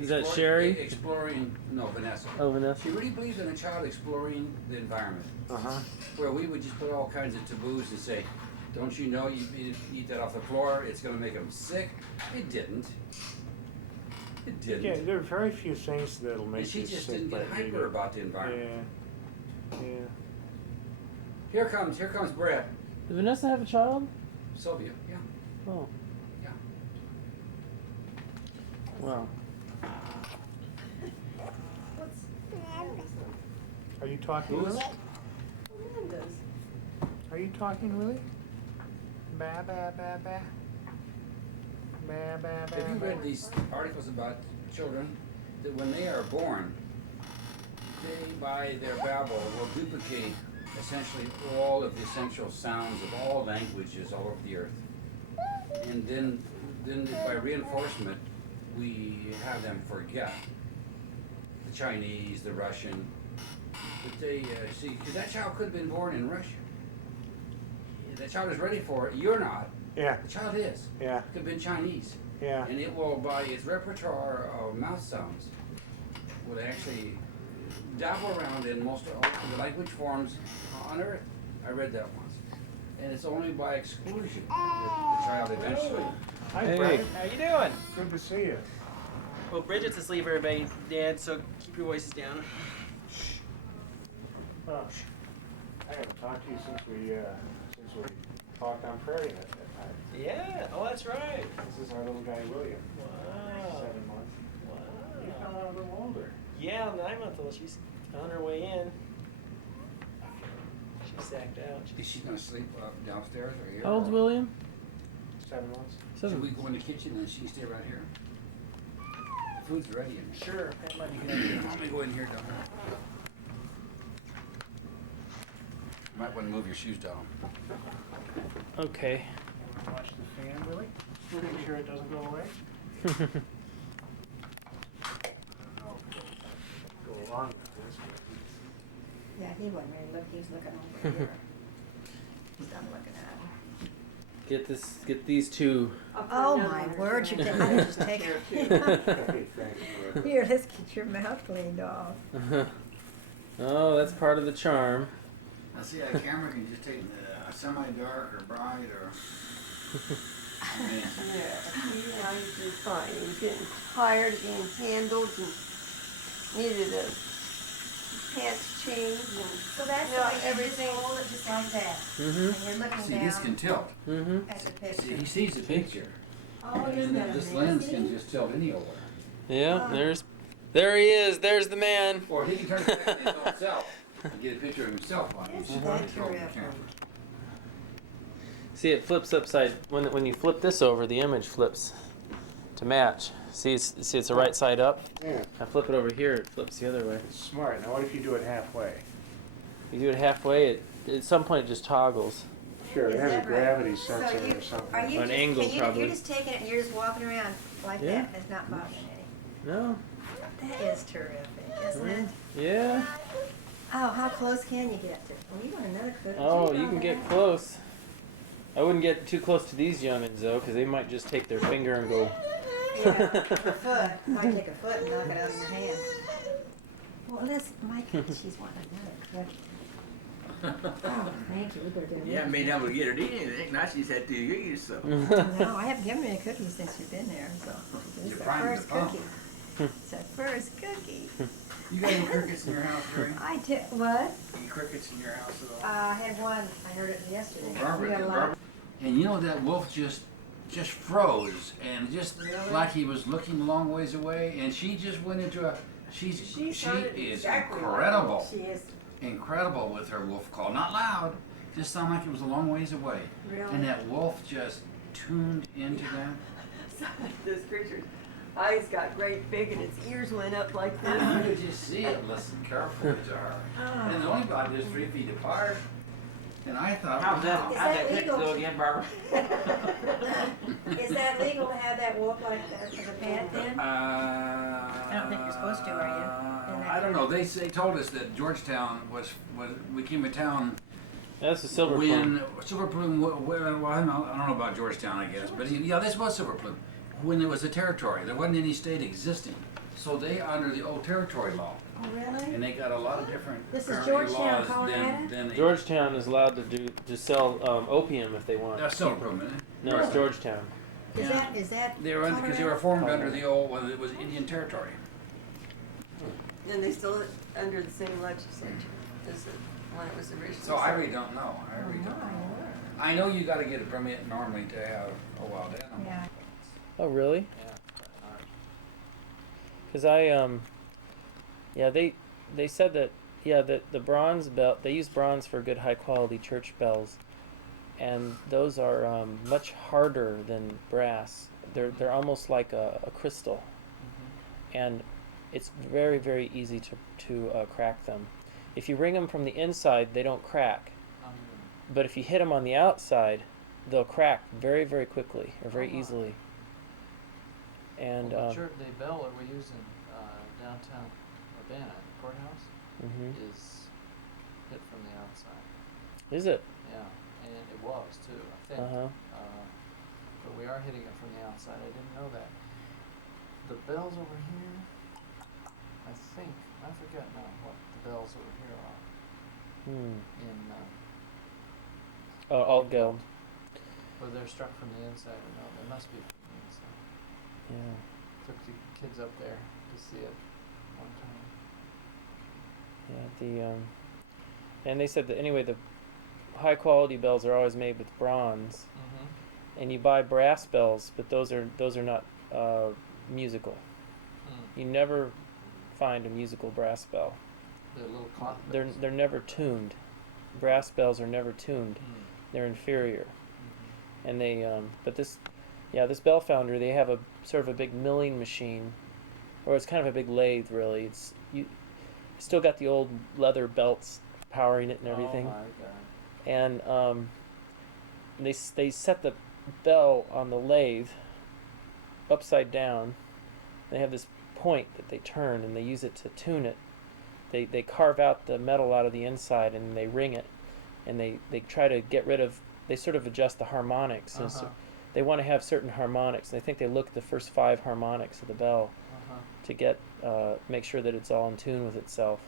Is that Sherry? Exploring, no, Vanessa. Oh, Vanessa. She really believed in a child exploring the environment. Where we would just put all kinds of taboos and say, don't you know you eat that off the floor, it's going to make them sick? It didn't. It didn't. Yeah, there are very few things that'll make And she you just sick. didn't get but hyper about the environment. Yeah. Here comes Brett. Does Vanessa have a child? Sylvia, yeah. Oh. Yeah. Wow. Are you talking, Willie? Are you talking, Willie? Ba ba ba ba. Ba ba ba. Have you ba. read these articles about children that when they are born, they, by their babble, will duplicate essentially all of the essential sounds of all languages all over the earth? And then by reinforcement, we have them forget the Chinese, the Russian. But they see, because that child could have been born in Russia. That child is ready for it. You're not. Yeah. The child is. Yeah. Could have been Chinese. Yeah. And it will, by its repertoire of mouth sounds, will actually dabble around in most of the language forms on Earth. I read that once. And it's only by exclusion that the child eventually. Hi, Hey. Brett. How you doing? Good to see you. Well, Bridget's asleep, everybody. Dad, so keep your voices down. Oh, I haven't talked to you since we talked on Prairie Net that time. Yeah. Oh, that's right. This is our little guy William. Wow. 7 months. He's Wow. now a little older. Yeah, 9-month-old. She's on her way in. She's sacked out. Is she going to sleep downstairs or here? How old's William? 7 months. Should we go in the kitchen and she can stay right here? The food's ready in here. Sure. That might be good. Let me go in here, down here. You might want to move your shoes down. Okay. Watch the fan, Willie. Make sure it doesn't go away. Go along with this. Yeah, he wasn't really looking, he's looking over here. He's done looking at him. Get these two. Oh my word, you can I just take it. Hey, thank you. Here, let's get your mouth cleaned off. Oh, that's part of the charm. Now see, a camera can just take semi-dark or bright or... Yeah, he wanted to do fine. He was getting tired of being handled and needed a pants change and So that's you know, why you everything. just hold it just like that. Mm-hmm. And you're looking See, down this can tilt. Mm-hmm. at the picture. See, he sees the picture. Oh, And isn't then that this lens amazing? can just tilt any over. Yeah, there he is. There's the man. Or he can turn it back to his own self and get a picture of himself on it. Isn't that terrific? See, it flips upside. When you flip this over, the image flips to match. See, it's the right side up. Yeah, I flip it over here, it flips the other way. it's smart. Now what if you do it halfway? You do it halfway, at some point it just toggles. Sure, it Is has a that right? gravity So sensor you, or something. are you An just, angle, can you, probably. You're just taking it and you're just walking around like Yeah. that. It's not bothering any. No. That is terrific, isn't it? Yeah. Oh, how close can you get to? Well, you want another cookie? Oh, you can get close. I wouldn't get too close to these youngins though, because they might just take their finger and go. Yeah, a foot. Might take a foot and knock it out of your hand. Well, this, my she's wanting another cookie. Oh, thank you. We better do You haven't been able to get her to eat anything. Now she's had to eat you so. No, I haven't given her any cookies since you've been there, so this You're is her priming first the pump. cookie. It's her first cookie. You got any crickets in your house, Jerry? I did, what? Any crickets in your house at all? I had one, I heard it yesterday. Barbara We got did. a lot. Barbara. And you know that wolf just just froze, and just Really? like he was looking a long ways away, and she just went into a. She sounded is exactly like incredible. She is Incredible with her wolf call. Not loud, just sounded like it was a long ways away. Really? And that wolf just tuned into that. This creature's eyes got great big and its ears went up like You this. could just see it, listen carefully to her. Ah. And it's only about just 3 feet apart. And I thought, How's that? wow. Is How's that that pick legal? go again, Barbara? Is that legal to have that wolf like that as a pet then? I don't think you're supposed to, are you? In that I don't know. They told us that Georgetown was became a town That's a silver when plume. Silver Plume. Well, I don't know about Georgetown, I guess, but yeah, this was Silver Plume when it was a territory. There wasn't any state existing, so they under the old territory law, Oh, really? and they got a lot of different This is apparently Georgetown, laws Colorado? than the, Georgetown is allowed to sell opium if they want. That's Silver Plume, isn't it? No, it's Georgetown. Is that They were because they were Colorado? formed under the old when it was Indian territory. And they still under the same legislature as when it was originally. So I started. really don't know. I really don't Oh, know. my word. I know you got to get a permit normally to have a wild animal. Yeah. Oh, really? Yeah. Because yeah, they said that, yeah, the bronze bell, they use bronze for good high quality church bells, and those are much harder than brass. They're almost like a crystal, and it's very, very easy to crack them. If you ring them from the inside, they don't crack, but if you hit them on the outside, they'll crack very, very quickly or very easily. And Well, the church, the bell that we're using downtown Urbana courthouse mhm. is hit from the outside. Is it? Yeah, and it was too, I think. Uh-huh. But we are hitting it from the outside. I didn't know that. The bells over here, I think, I forget now what the bells over here are Hmm. in, Oh, alt geld. whether they're struck from the inside or not. They must be from the inside. Yeah. Took the kids up there to see it one time. Yeah. And they said that anyway, the high quality bells are always made with bronze, Mm-hmm. and you buy brass bells, but those are not musical. You never find a musical brass bell. They're little clock They're bells. they're never tuned. Brass bells are never tuned. They're inferior. And they but this bell founder, they have a sort of a big milling machine, or it's kind of a big lathe really. It's still got the old leather belts powering it and everything. Oh my God. And they set the bell on the lathe upside down. They have this point that they turn, and they use it to tune it. They carve out the metal out of the inside, and they ring it, and they try to get rid of. They sort of adjust the harmonics. And so they want to have certain harmonics, and I think they look at the first 5 harmonics of the bell to get make sure that it's all in tune with itself.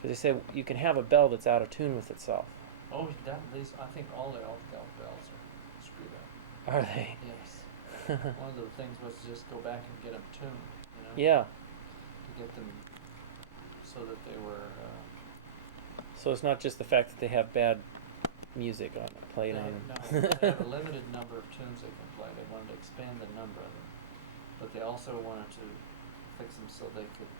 Because they say you can have a bell that's out of tune with itself. Oh, these, I think all the elk bells are screwed up. Are they? Yes. One of the things was to just go back and get them tuned, you know? Yeah. To get them so that they were, So it's not just the fact that they have bad music on played on them. no, they have a limited number of tunes they can play. They wanted to expand the number of them. But they also wanted to fix them so they could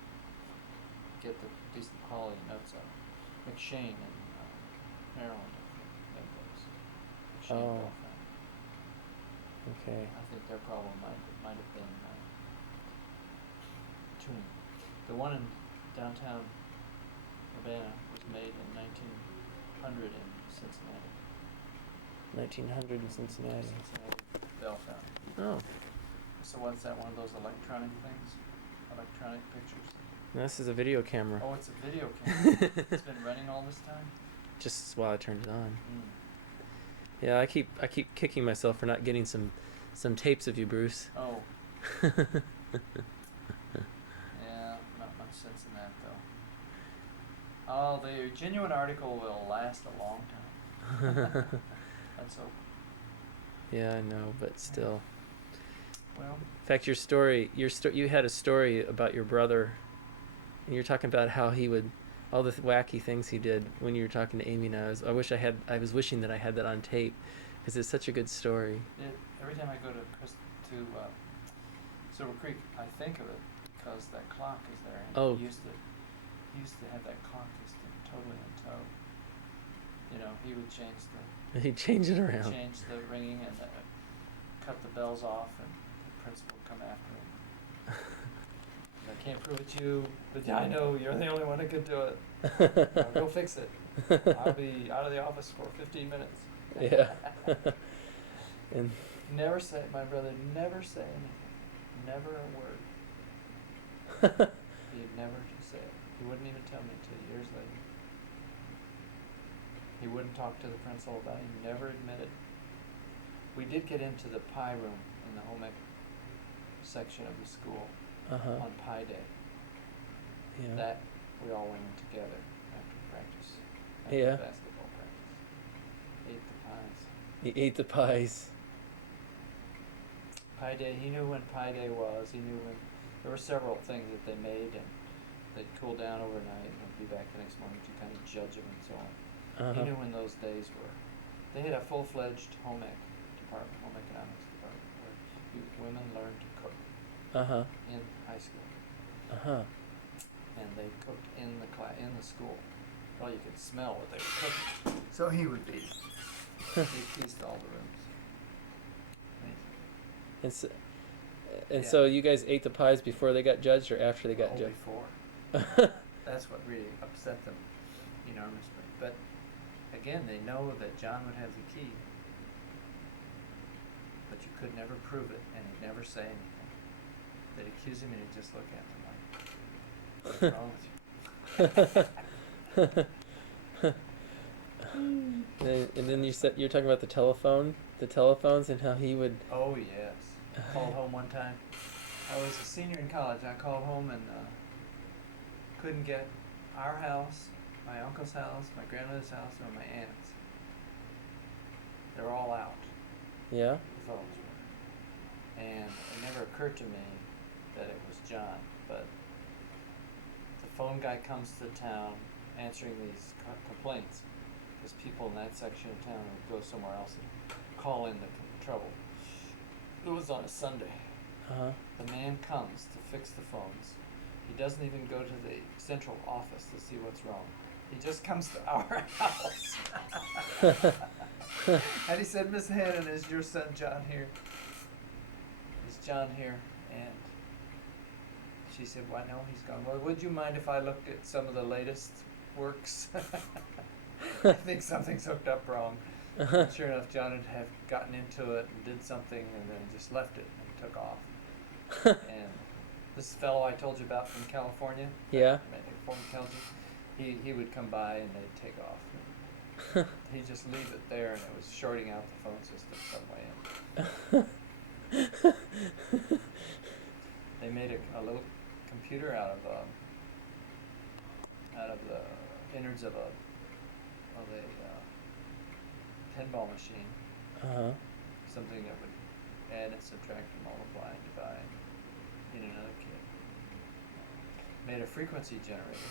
get the decent quality notes out. McShane and Maryland, I think, made those. McShane Oh. Bell Foundry. Okay. I think their problem might have been tuning. The one in downtown Urbana was made in 1900 in Cincinnati. 1900 in Cincinnati. Cincinnati Bell Foundry. Oh. So what's that? One of those electronic things? Electronic pictures? No, this is a video camera. Oh, it's a video camera. It's been running all this time. Just while I turned it on. Mm. Yeah, I keep kicking myself for not getting some tapes of you, Bruce. Oh. Yeah, not much sense in that though. Oh, the genuine article will last a long time. Let's hope. Yeah, I know, but still. Well. In fact, you had a story about your brother, and you're talking about how he would, all the wacky things he did when you were talking to Amy. And I was wishing that I had that on tape, because it's such a good story. every time I go to Silver Creek, I think of it because that clock is there. And Oh. he used to have that clock just totally in tow. You know, he would change He changed it around. the ringing and cut the bells off, and the principal would come after him. I can't prove it to you, but I know you're the only one that could do it. Now go fix it. I'll be out of the office for 15 minutes. Yeah. And My brother never say anything. Never a word. He'd never say it. He wouldn't even tell me until years later. He wouldn't talk to the principal about it. He never admitted. We did get into the pie room in the home ec section of the school on Pie Day. yeah. That we all went in together after practice. After Yeah. basketball practice. Ate the pies. He ate the pies. Pie Day, he knew when Pie Day was. He knew when there were several things that they made, and they'd cool down overnight and be back the next morning to kind of judge them and so on. He knew when those days were. They had a full-fledged home ec department, home economics department, where women learned to cook in high school. And they cooked in the school. Well, you could smell what they were cooking. So he would be. He pieced all the rooms. Amazing. And Yeah. so you guys ate the pies before they got judged or after they got judged? Before. That's what really upset them enormously. But again, they know that John would have the key. But you could never prove it, and he'd never say anything. They'd accuse him, and he'd just look at them like, what's wrong with you? And then you're talking about the telephones and how he would. Oh yes. Called home one time. I was a senior in college. I called home and couldn't get our house, my uncle's house, my grandmother's house, or my aunt's. They were all out. Yeah. The phones were. And it never occurred to me that it was John, but the phone guy comes to town answering these complaints because people in that section of town would go somewhere else and call in the trouble. It was on a Sunday. The man comes to fix the phones. He doesn't even go to the central office to see what's wrong. He just comes to our house. And he said, Miss Hannon, is your son John here? Is John here? And she said, why no, he's gone. Well, would you mind if I looked at some of the latest works? I think something's hooked up wrong. And sure enough, John would have gotten into it and did something and then just left it and took off. And this fellow I told you about from California, Yeah. from California, he would come by and they'd take off. He'd just leave it there, and it was shorting out the phone system some way. They made a little computer out of the innards of a pinball machine. Something that would add and subtract and multiply and divide in another kit. Made a frequency generator.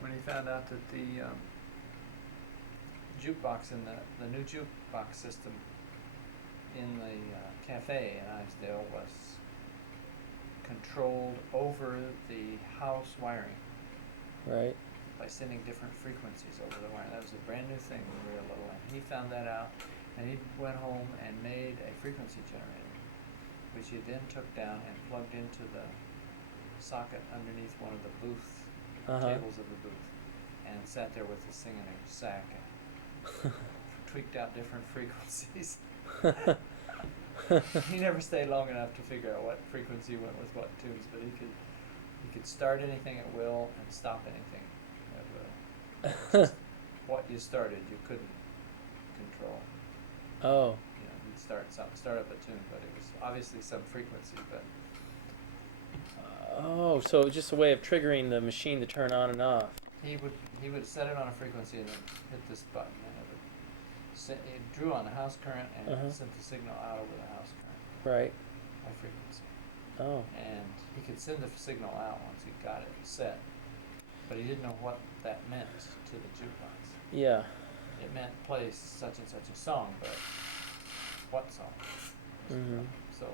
When he found out that the jukebox in the new jukebox system in the cafe in Ivesdale was controlled over the house wiring. Right. By sending different frequencies over the wire. That was a brand new thing when we were little, and he found that out, and he went home and made a frequency generator, which he then took down and plugged into the socket underneath one of the booth tables of the booth, and sat there with this thing in a sack and tweaked out different frequencies. He never stayed long enough to figure out what frequency went with what tunes, but he could start anything at will and stop anything at will. Just what you started, you couldn't control. Oh. You know, you'd start up a tune, but it was obviously some frequency. But Oh, so it was just a way of triggering the machine to turn on and off. he would set it on a frequency and then hit this button, and it would it drew on the house current and sent the signal out over the house current. Right. By frequency. Oh. And he could send the signal out once he got it set, but he didn't know what that meant to the jukebox. Yeah. It meant play such and such a song, but what song? stuff. So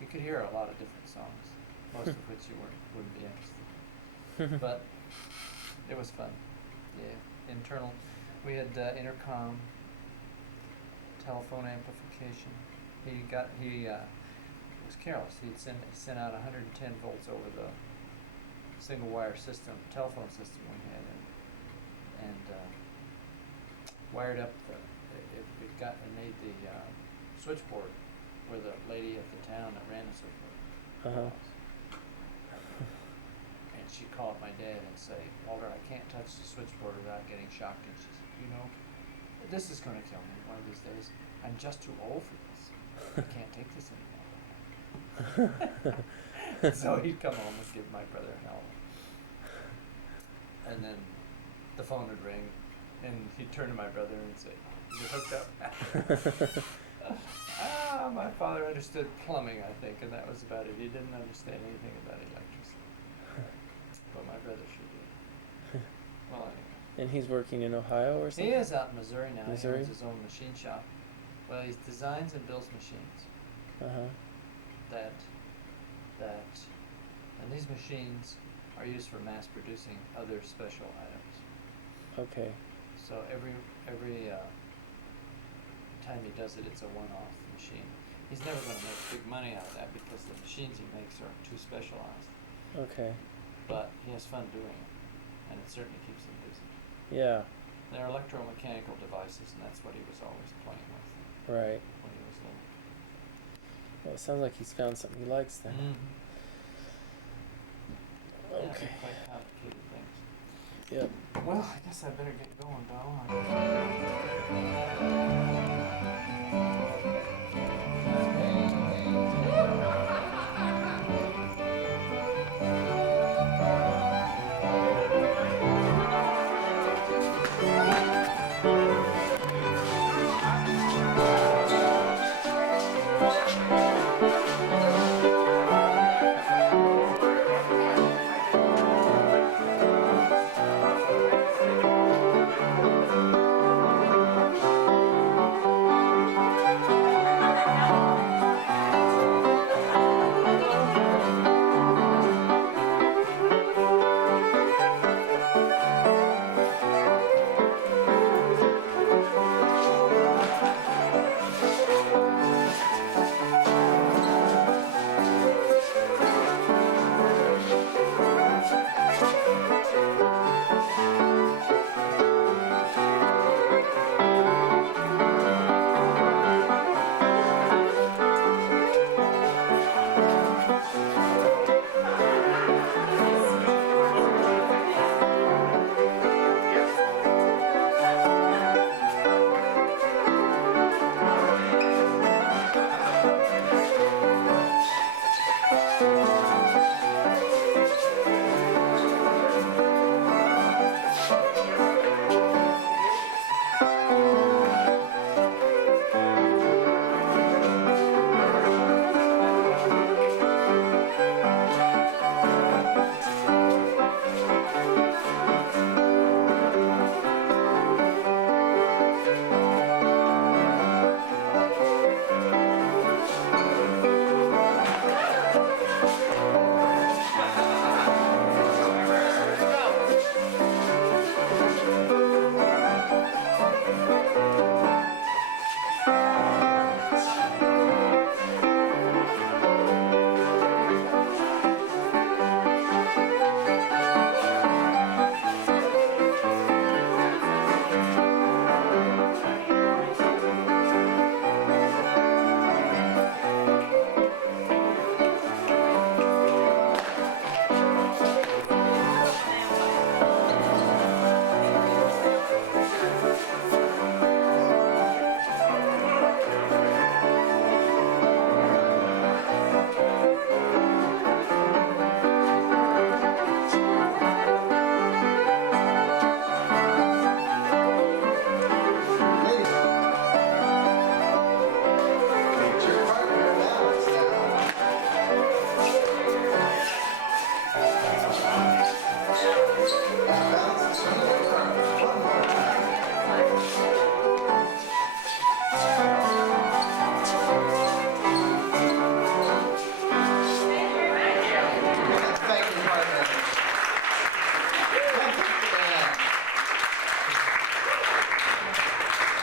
you could hear a lot of different songs, most of which you wouldn't be interested in. But it was fun. Yeah, internal. We had intercom, telephone amplification. He was careless. He sent out 110 volts over the single wire system, telephone system we had, and wired up it made the switchboard where the lady at the town that ran the switchboard was. And she'd call up my dad and say, Walter, I can't touch the switchboard without getting shocked. And she said, you know, this is going to kill me one of these days. I'm just too old for this. I can't take this anymore. So he'd come home and give my brother an album. And then the phone would ring, and he'd turn to my brother and say, is it hooked up? My father understood plumbing, I think, and that was about it. He didn't understand anything about electricity. But my brother sure did. Well, anyway. And he's working in Ohio or something? He is out in Missouri now. Missouri? He owns his own machine shop. Well, he designs and builds machines. And these machines are used for mass producing other special items. Okay. So every time he does it, it's a one-off machine. He's never going to make big money out of that because the machines he makes are too specialized. Okay. But he has fun doing it, and it certainly keeps him busy. Yeah. They're electromechanical devices, and that's what he was always playing with. Right. When he was little. Well, it sounds like he's found something he likes then. Yeah, Okay. quite complicated things. Yep. Well, I guess I better get going, Donald.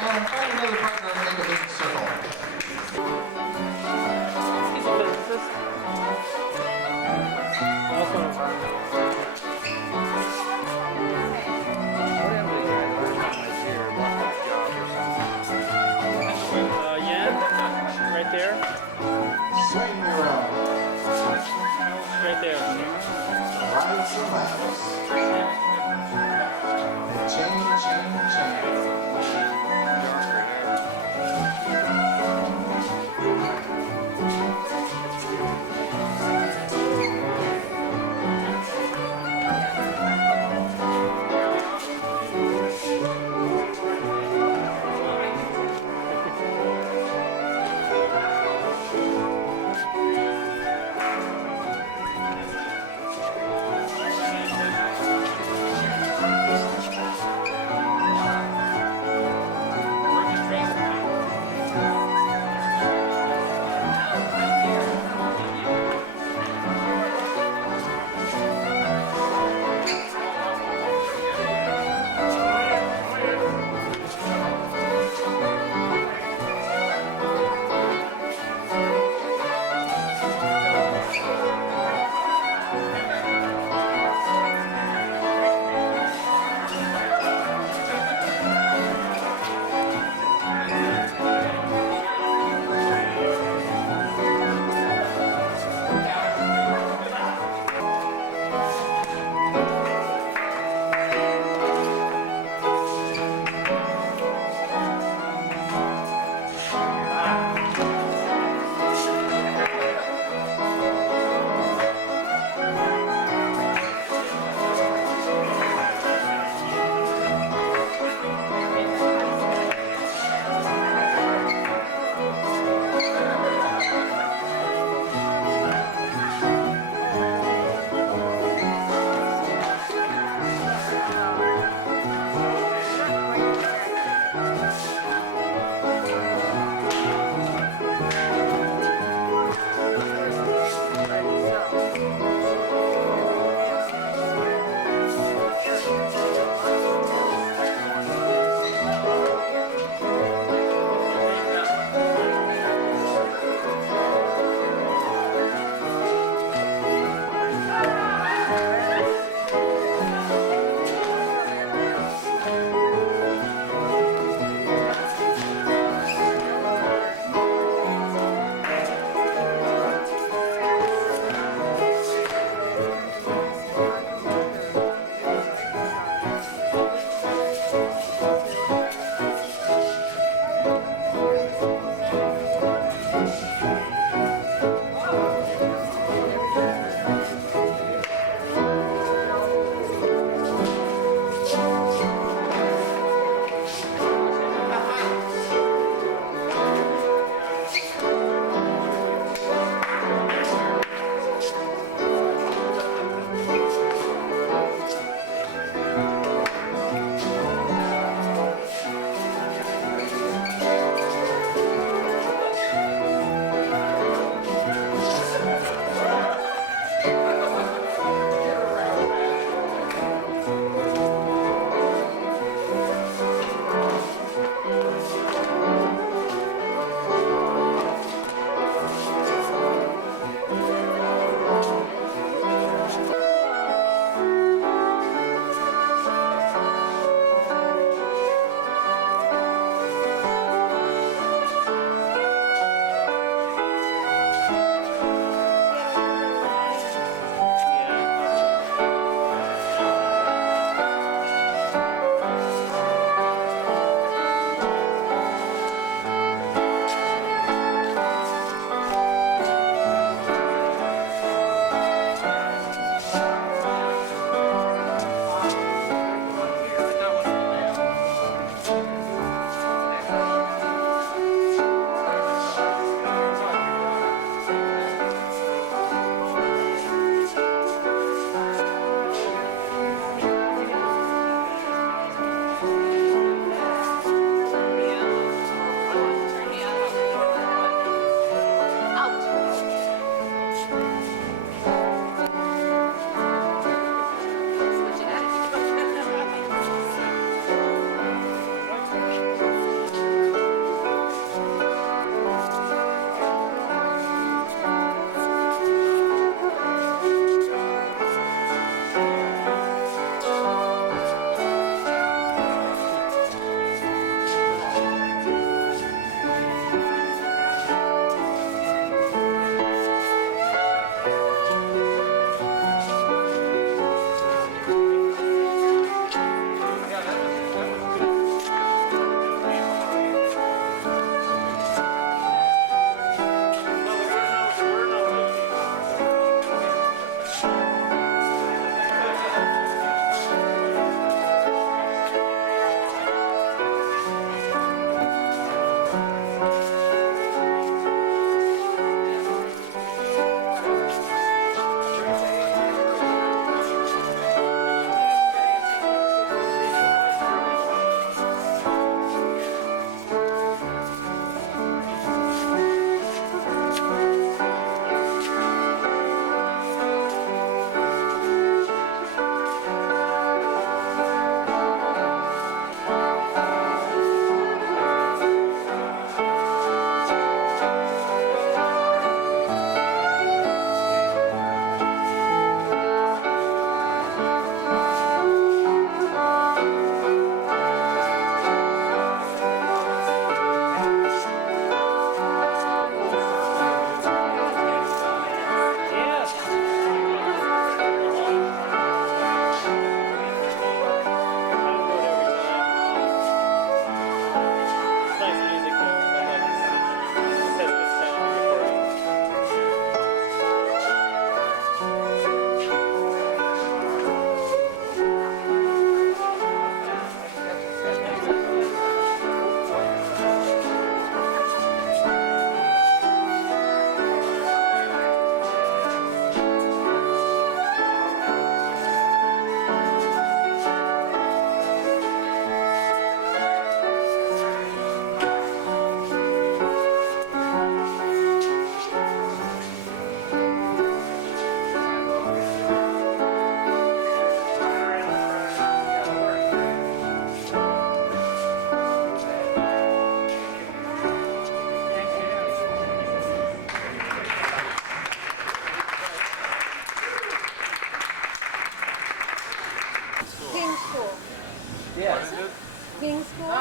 And find another partner in the big circle. He's a physicist. Yeah, right there. Swing your arm. Right there. Rights and lefts. And chain.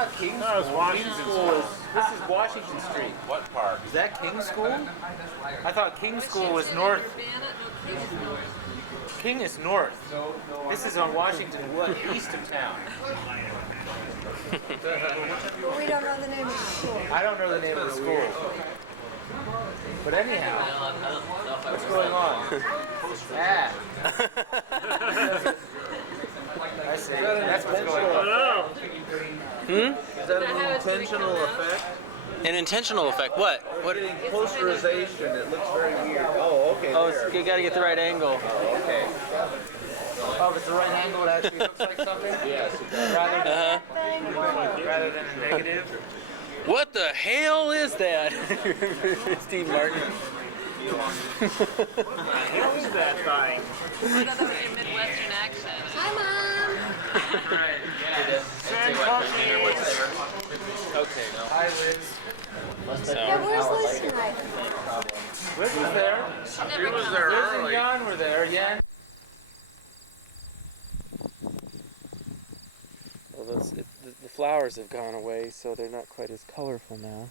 not King No, it's School. Washington King School is, this is Washington Street. What part? Is that King School? I thought King School was north. King is north. This is on Washington, east of town. Well, we don't know the name of the school. I don't know the name of the school. But anyhow, what's going on? Ah. I see. That's what's going on. Is that an intentional effect? An intentional effect. What? What? Getting posterization, it looks very weird. Oh, okay. Oh, there. you gotta get the right angle. Oh, okay. Oh, if it's the right angle, it actually looks like something? Yes, it does. Rather than a negative? What the hell is that? Steve Martin. What the hell is that thing? I thought that was your Midwestern accent. Hi, Mom. Right. Okay, no. Hi, Liz. Yeah, where's Liz tonight? Liz was there. She never comes. Liz and Jan were there. Jan. Well, the flowers have gone away, so they're not quite as colorful now.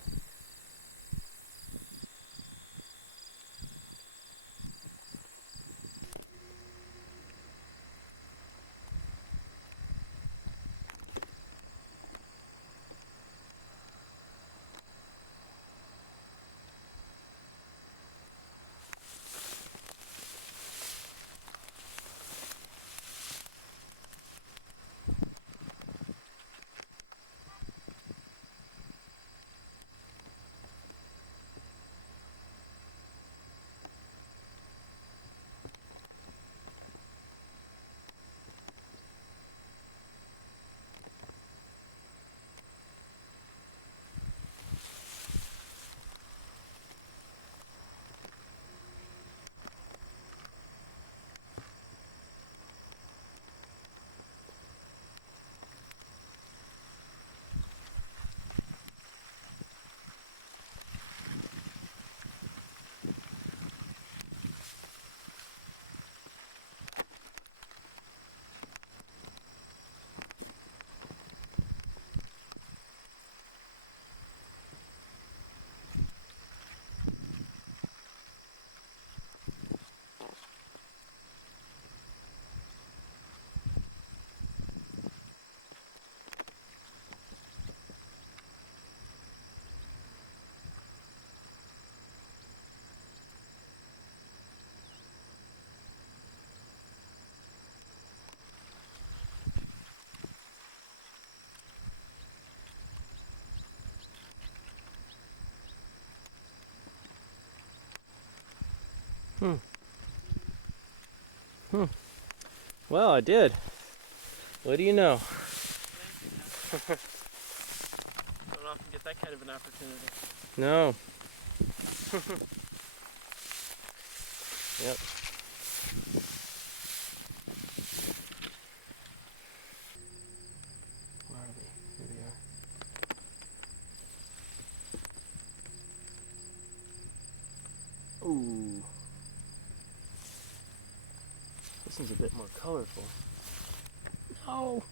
Well, I did. What do you know? Don't often get that kind of an opportunity. No. Yep. Where are they? Here they are. Ooh. This one's a bit more colorful. No.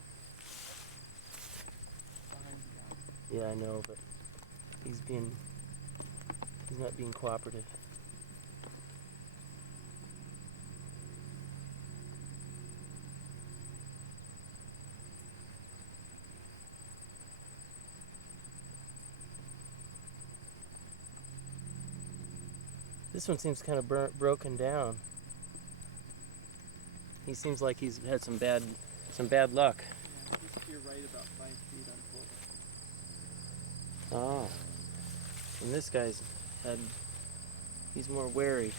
Yeah, I know, but he's not being cooperative. This one seems kind of broken down. He seems like he's had some bad luck. Yeah, I think you're right about 5 feet on total. Oh. And this guy's he's more wary.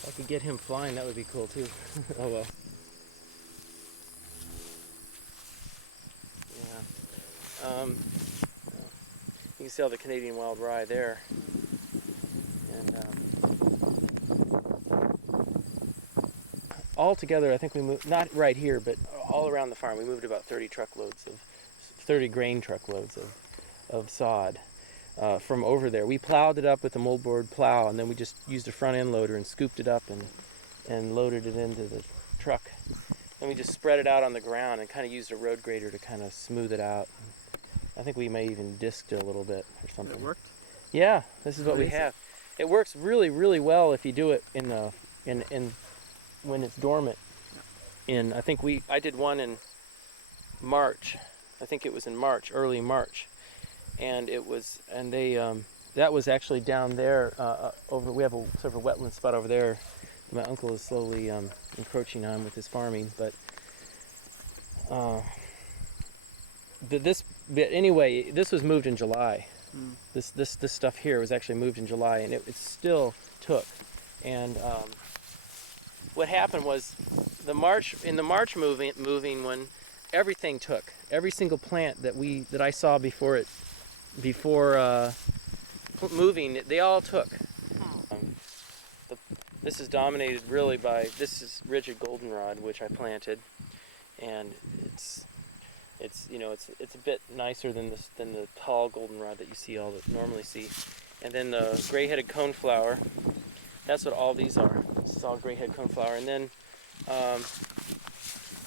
If I could get him flying, that would be cool too. Oh well. Yeah. You can see all the Canadian wild rye there. And all together, I think we moved, not right here, but all around the farm, we moved about 30 truckloads of 30 grain truckloads of sod from over there. We plowed it up with a moldboard plow, and then we just used a front end loader and scooped it up and loaded it into the truck. And we just spread it out on the ground and kind of used a road grader to kind of smooth it out. I think we may even disked it a little bit or something. It worked? Yeah, this is what we have. It works really, really well if you do it in when it's dormant. I did one in March. I think it was in March, early March, and that was actually down there over. We have a sort of a wetland spot over there. My uncle is slowly encroaching on with his farming, but anyway, this was moved in July. This stuff here was actually moved in July, and it still took. And what happened was the March moving when everything took. Every single plant that I saw before moving, they all took. This is dominated really by, this is rigid goldenrod, which I planted, and it's a bit nicer than the tall goldenrod that you normally see. And then the gray-headed coneflower, that's what all these are. This is all gray-headed coneflower. And then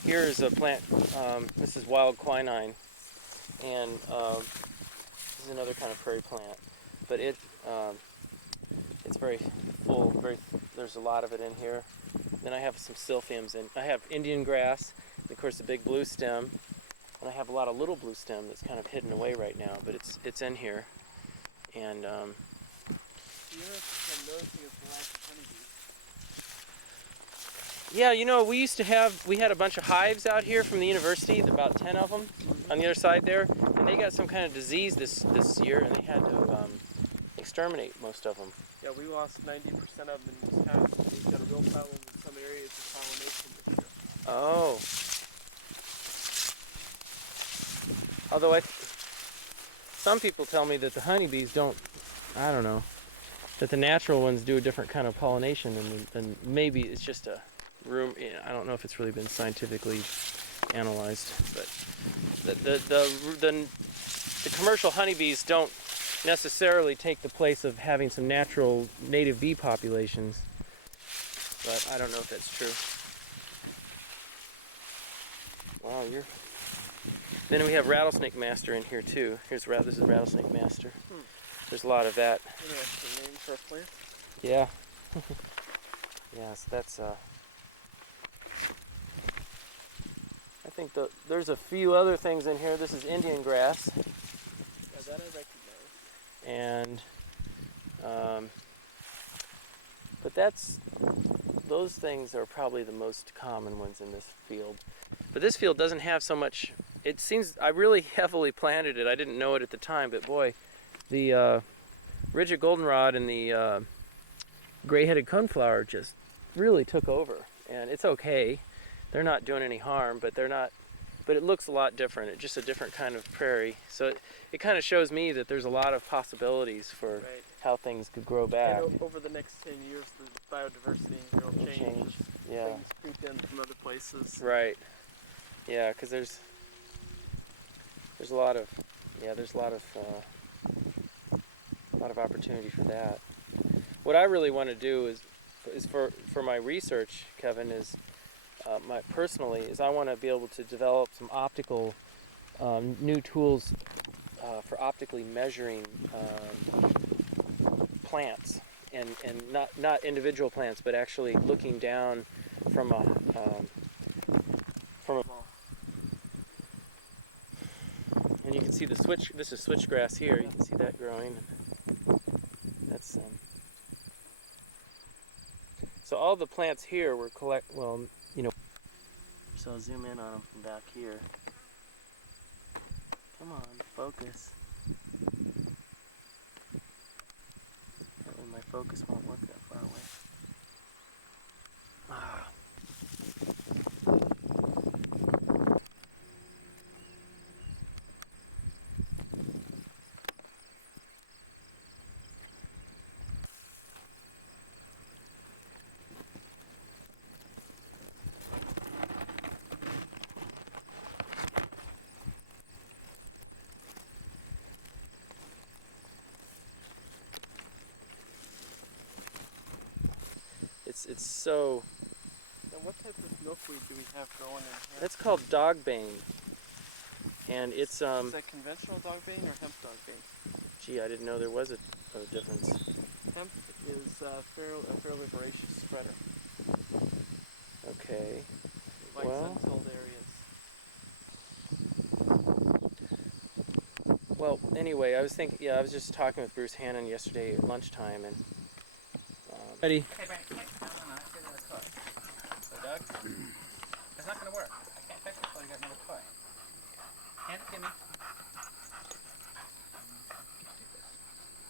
here's a plant, this is wild quinine, and this is another kind of prairie plant. But it's very full, there's a lot of it in here. Then I have some silphiums, and I have Indian grass, and of course the big blue stem. And I have a lot of little blue stem that's kind of hidden away right now, but it's in here. And yeah, we had a bunch of hives out here from the university, about 10 of them on the other side there, and they got some kind of disease this year, and they had to exterminate most of them. Yeah, we lost 90% of them in Wisconsin. We've got a real problem in some areas of pollination this year. Oh. Although some people tell me that the honeybees don't, I don't know, that the natural ones do a different kind of pollination, and maybe it's just a room. I don't know if it's really been scientifically analyzed, but the commercial honeybees don't necessarily take the place of having some natural native bee populations, but I don't know if that's true. Wow, Then we have rattlesnake master in here too. This is rattlesnake master. There's a lot of that. Interesting name for a plant. Yeah. Yeah, so that's I think there's a few other things in here. This is Indian grass. Yeah, that I recognize. And but those things are probably the most common ones in this field. But this field doesn't have so much. It seems I really heavily planted it. I didn't know it at the time, but boy, the rigid goldenrod and the gray-headed coneflower just really took over. And it's okay. They're not doing any harm, but they're not. But it looks a lot different. It's just a different kind of prairie. So it kind of shows me that there's a lot of possibilities for how things could grow back. And over the next 10 years, the biodiversity will change. Yeah. Things creep in from other places. Right. Yeah, because there's a lot of opportunity for that. What I really want to do is for my research, Kevin, is personally I want to be able to develop some optical new tools for optically measuring plants, and not individual plants, but actually looking down from a and you can see this is switchgrass here. You can see that growing. That's so all the plants here were so I'll zoom in on them from back here. Come on, focus. Apparently my focus won't work that far away. Ah. it's so. Now, what type of milkweed do we have growing in here? That's called dogbane, and it's Is that conventional dogbane or hemp dogbane? Gee, I didn't know there was a difference. Hemp is a fairly voracious spreader. Okay. Likes Well. untilled areas. Well, anyway, I was just talking with Bruce Hannon yesterday at lunchtime, and Ready? Okay, Brent, no, let's get another toy. So, Doug, it's not going to work. I can't fix it until I get another toy. Hand it to me.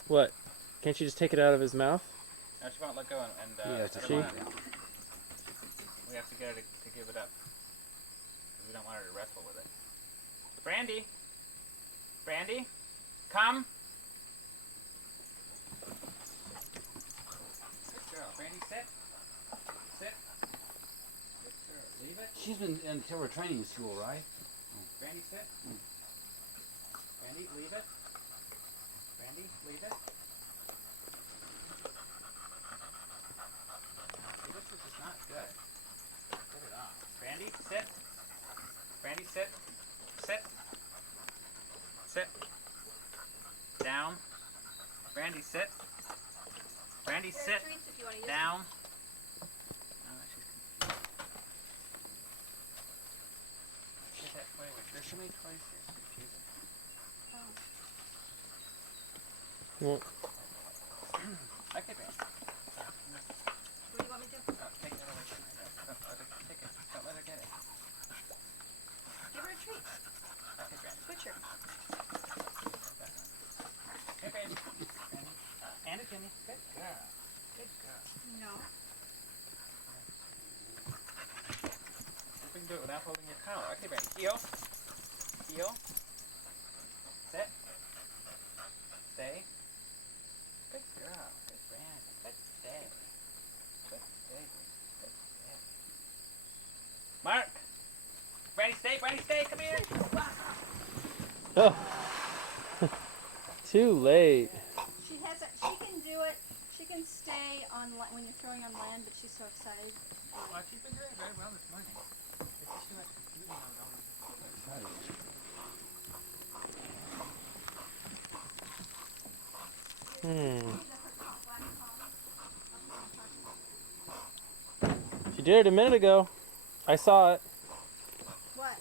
What? Can't you just take it out of his mouth? No, she won't let go, and She? we have to get her to give it up. Because we don't want her to wrestle with it. Brandy! Brandy! Come! Good girl. Brandy, sit. Sit. Good girl. Leave it. She's been until we're training school, right? Brandy, sit. Brandy, leave it. Brandy, leave it. See, this is just not good. Put it on. Brandy, sit. Brandy, sit. Sit. Sit. Down. Brandy, sit. Brandy, sit. Down. She's confused. Get that toy away. There's so many toys here. It's confusing. Well, Okay, Brandy. What do you want me to do? Take that away from her. Don't let her take it. Don't let her get it. Give her a treat. Okay, Brandy. Switch her. Hey, Brandy. Brandy. Hand it to me. Good girl. Good girl. No. We can do it without holding your collar. Okay, Brandy. Heel. Heel. Sit. Stay. Good girl. Good Brandy. Good stay. Good stay. Good stay. Mark. Brandy, stay. Brandy, stay. Come here. oh. Too late. She can do it. She can stay on when you're throwing on land, but she's so excited. Well, she's been doing very well this morning. It's just too much confusion on all these excited. She did it a minute ago. I saw it. What?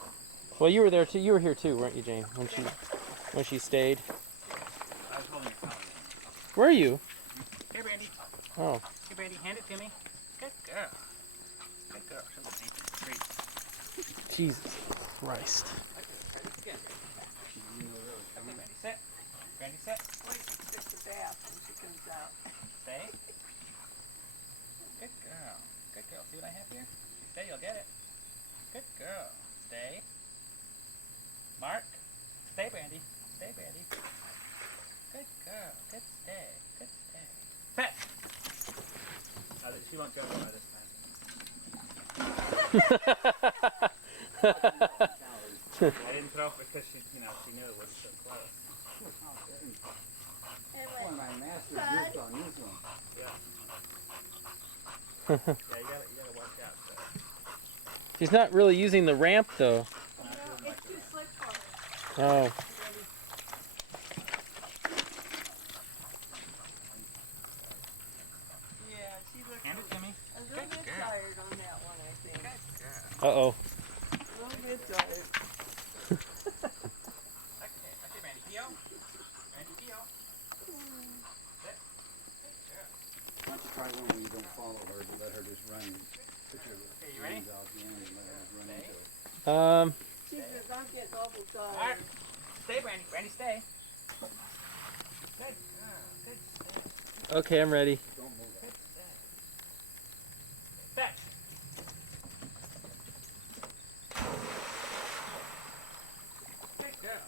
Well, you were there too. You were here too, weren't you, Jane? When she stayed. I was holding your collar. Were you? Here, Brandy. Oh. Here, Brandy. Hand it to me. Good girl. Good girl. She'll just eat the treat. Jesus Christ. Try this again, Brandy. Okay, Brandy, sit. Brandy, sit. Wait, she took the bath when she comes out. Stay. Good girl. Good girl. See what I have here? Stay, you'll get it. Good girl. Stay. Mark. Stay, Brandy. Stay, Brandy. Good girl. Good stay. Good stay. Sit. She won't go by this time. I didn't throw it because she knew it was so close. Boy, my master gripped on this one. Yeah. Yeah, you gotta watch out. She's not really using the ramp though. It's too slick for her. Oh. Yeah, she looks Hand it to me. a little bit tired on that one, I think. Uh-oh. A little bit tired. Okay, Randy, heel. Randy, heel. Sit. Good girl. Why don't you try one where you don't follow her, but let her just run. Put your you ready? hands out the end and let her just run into it. Jesus, I'm getting awful tired. Mark, stay, Brandy. Brandy, stay. Good girl. Good stay. Okay, I'm ready. Don't move Good stay. Fetch. Good girl.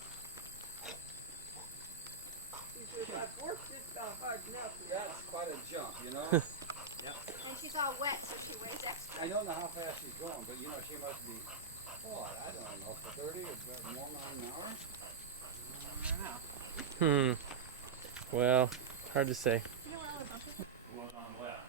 Jesus, I've worked this hard enough. That's quite a jump, you know? Yep. And she's all wet, so she weighs extra. I don't know how fast she's going, but you know, she must be, I don't know, for 30 or more miles an hour? I don't know. Well, hard to say. What on left?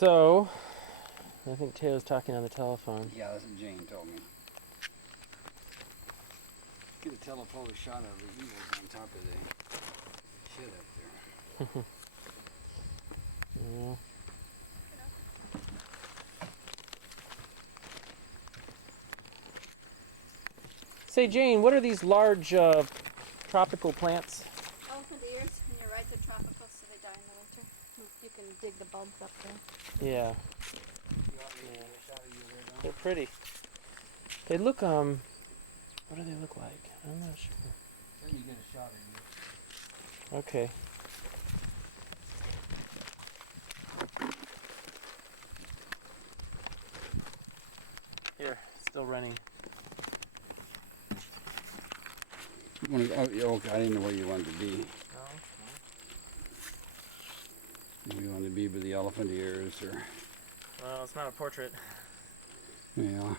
So, I think Teo's talking on the telephone. Yeah, that's what Jane told me. Get a telephoto shot of the eagles on top of the shed up there. Yeah. Say, Jane, what are these large tropical plants? Elephant ears, and you're right, they're tropical, so they die in the winter. You can dig the bulbs up there. Yeah. They're pretty. They look, what do they look like? I'm not sure. Let me get a shot of you. Okay. Here, still running. Oh, okay, I didn't know where you wanted to be. You wanted to be with the elephant ears, or Well, it's not a portrait. yeah.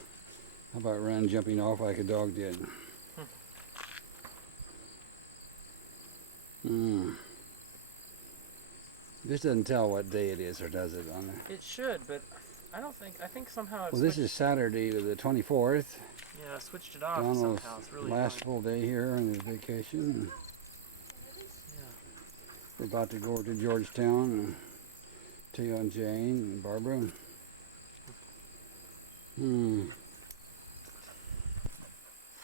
How about run jumping off like a dog did? This doesn't tell what day it is, or does it on there? It should, but I think somehow Well, this is Saturday the 24th. Yeah, I switched it off Donald's somehow. It's really last annoying. full day here on his vacation. We're about to go over to Georgetown and Teo and Jane and Barbara.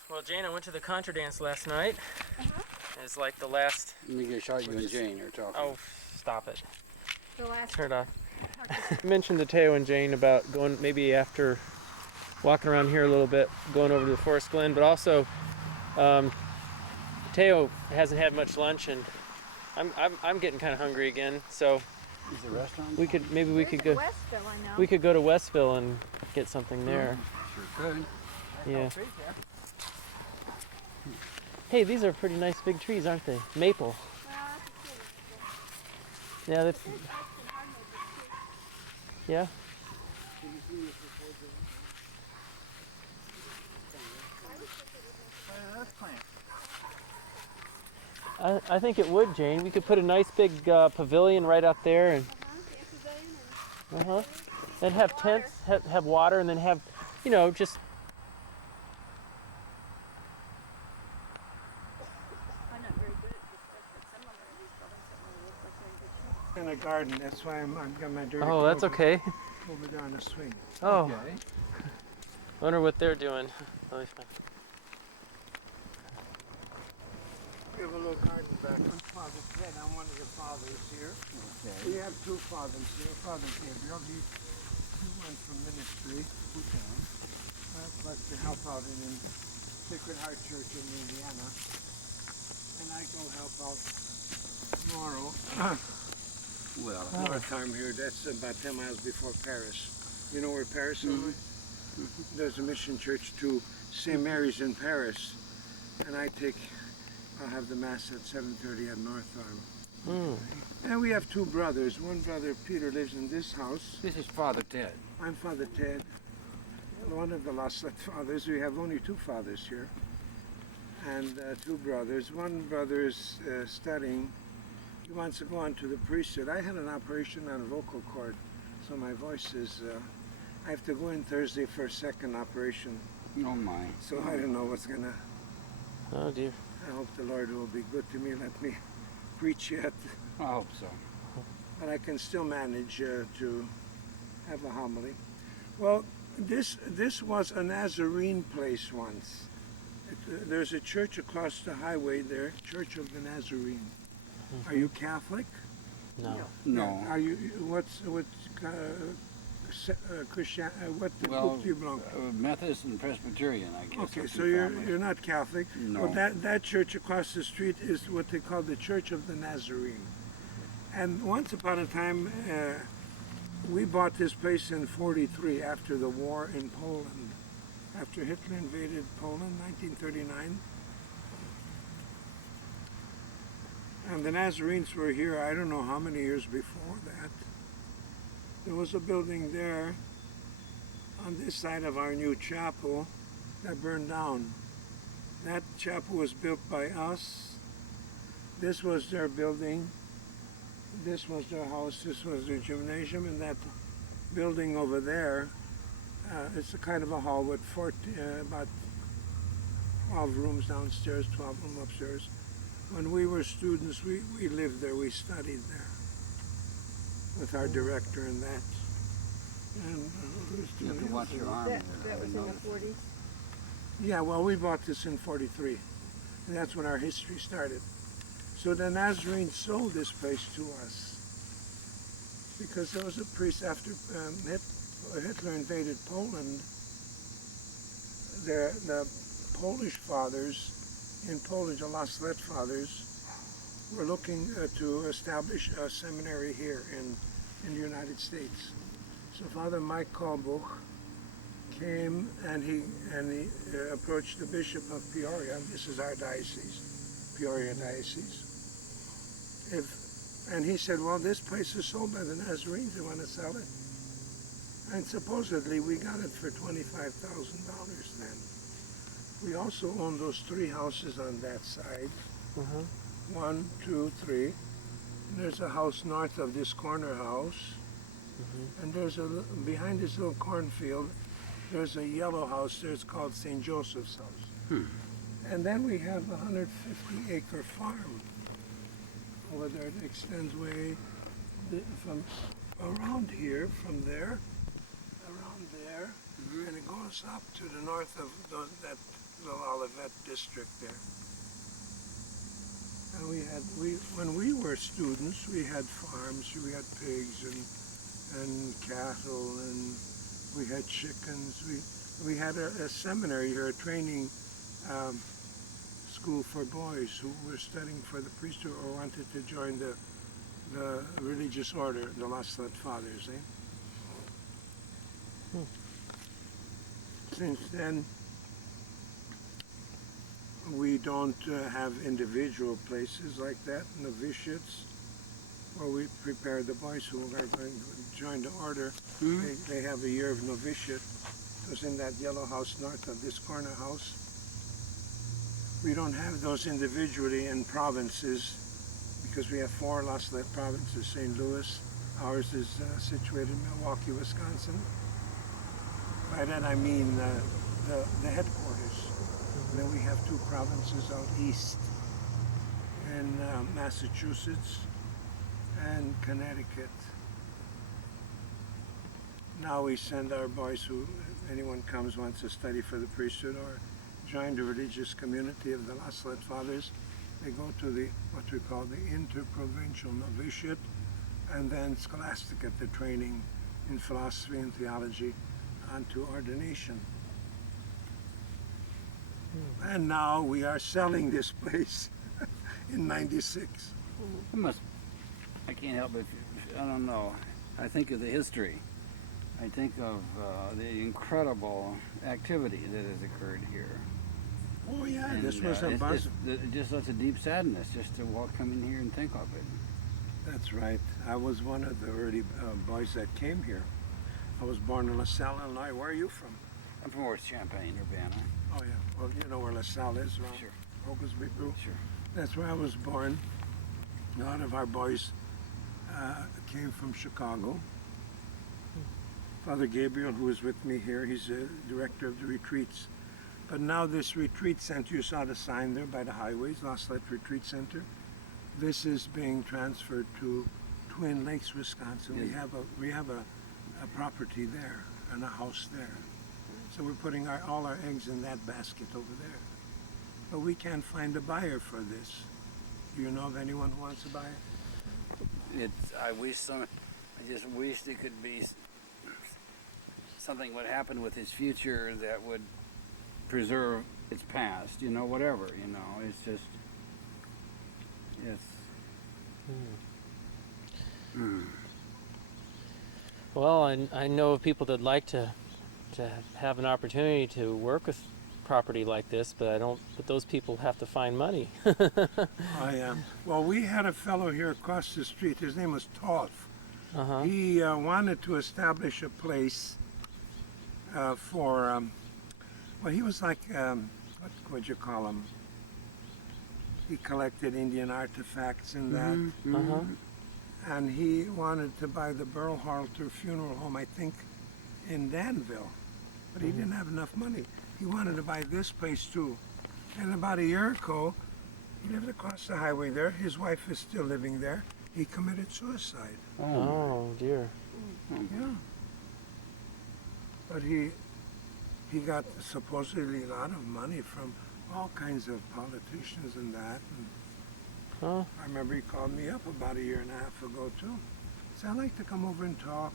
Well, Jane, I went to the contra dance last night. It's like the last... Let me get a shot of you and Jane are talking. Oh, stop it. The last. Turn it off. I mentioned to Teo and Jane about going maybe after walking around here a little bit, going over to the Forest Glen, but also Teo hasn't had much lunch, and I'm getting kind of hungry again. So is the restaurant? We could go. Westville, I know. We could go to Westville and get something there. Sure could. Yeah. Hey, these are pretty nice big trees, aren't they? Maple. Yeah, that's. Yeah. I think it would, Jane. We could put a nice big pavilion right out there, and then have tents, have water, and then have, just. I'm not very good at this stuff, but some of these buildings don't really look like they're in good shape. In a garden, that's why I've got my dirty Oh, that's clothes okay. over there on the swing. Oh. Okay. Wonder what they're doing. Let me find. We have a little garden back on Father's Head. I'm one of the fathers here. Okay. We have two fathers here. Father Gabriel, he went from ministry, Bhutan, plus to help out in Sacred Heart Church in Indiana. And I go help out tomorrow. Well, North Arm here, that's about 10 miles before Paris. You know where Paris is? There's a mission church to St. Mary's in Paris. And I'll have the Mass at 7:30 at North Arm. And we have two brothers. One brother, Peter, lives in this house. this is Father Ted. I'm Father Ted, one of the lost fathers. We have only two fathers here. And two brothers. One brother is studying. He wants to go on to the priesthood. I had an operation on a vocal cord, so my voice is... I have to go in Thursday for a second operation. Oh my. So I don't know what's gonna... Oh dear. I hope the Lord will be good to me, let me preach yet. I hope so. But I can still manage to have a homily. Well, this was a Nazarene place once. There's a church across the highway there, Church of the Nazarene. Are you Catholic? No. No. Are you? What Christian? What group do you belong to? Methodist and Presbyterian, I guess. Okay, so you're not Catholic. No. Well, that church across the street is what they call the Church of the Nazarene. And once upon a time, we bought this place in '43 after the war in Poland. After Hitler invaded Poland, 1939. And the Nazarenes were here, I don't know how many years before that. There was a building there on this side of our new chapel that burned down. That chapel was built by us. This was their building. This was their house. This was their gymnasium. And that building over there, it's a kind of a hall with about 12 rooms downstairs, 12 rooms upstairs. When we were students, we lived there, we studied there with our director and that. And You have to watch your arm. That was in the 40s? yeah, well, we bought this in 43, and that's when our history started. So the Nazarenes sold this place to us because there was a priest after Hitler invaded Poland. The Polish fathers in Poland, the Lost Let fathers, were looking to establish a seminary here in the United States. So Father Mike Kalbuch came and he approached the Bishop of Peoria. This is our diocese, Peoria Diocese. And he said, well, this place is sold by the Nazarenes. They want to sell it. And supposedly we got it for $25,000 then. We also own those 3 houses on that side. 1, 2, 3. And there's a house north of this corner house. And there's behind this little cornfield, there's a yellow house there. It's called St. Joseph's house. And then we have a 150-acre farm over there. It extends way from around here, from there, around there, and it goes up to the north of that little Olivet district there. And when we were students, we had farms, we had pigs and cattle, and we had chickens. We had a seminary here, a training school for boys who were studying for the priesthood or wanted to join the religious order, the Lost Let Fathers. Since then, we don't have individual places like that, novitiates, where we prepare the boys who are going to join the order. They have a year of novitiate. It was in that yellow house north of this corner house. We don't have those individually in provinces because we have 4 Lost Let provinces, St. Louis. Ours is situated in Milwaukee, Wisconsin. By that I mean the headquarters. And then we have 2 provinces out east in Massachusetts and Connecticut. Now we send our boys who, anyone comes wants to study for the priesthood or join the religious community of the Lost Let Fathers, they go to what we call the interprovincial novitiate and then scholasticate, the training in philosophy and theology onto ordination. And now we are selling this place in '96. I can't help but, I don't know, I think of the history. I think of the incredible activity that has occurred here. Oh yeah, And, this was a buzz. It's just such a deep sadness just to come in here and think of it. That's right. I was one of the early boys that came here. I was born in LaSalle, Illinois. Where are you from? I'm from North Champaign, Urbana. Oh yeah, well you know where LaSalle is, around Sure. Oglesby Brew. Sure. That's where I was born. A lot of our boys came from Chicago. Father Gabriel, who is with me here, he's the director of the retreats. But now this retreat center, you saw the sign there by the highways, Lost Let Retreat Center. This is being transferred to Twin Lakes, Wisconsin. We have a property there and a house there. So we're putting all our eggs in that basket over there. But we can't find a buyer for this. Do you know of anyone who wants to buy it? I just wished it could be something would happen with his future that would preserve its past, whatever, it's just, Well, I know of people that'd like to have an opportunity to work with property like this, but those people have to find money. Well, we had a fellow here across the street. His name was Toth. He wanted to establish a place for, well, he was like, what would you call him? He collected Indian artifacts and that. and he wanted to buy the Berlhalter Funeral Home, I think, in Danville, but he didn't have enough money. He wanted to buy this place too. And about a year ago, he lived across the highway there. His wife is still living there. He committed suicide. Oh dear. Yeah. But he got supposedly a lot of money from all kinds of politicians and that. And Huh? I remember he called me up about a year and a half ago too. He said, I'd like to come over and talk.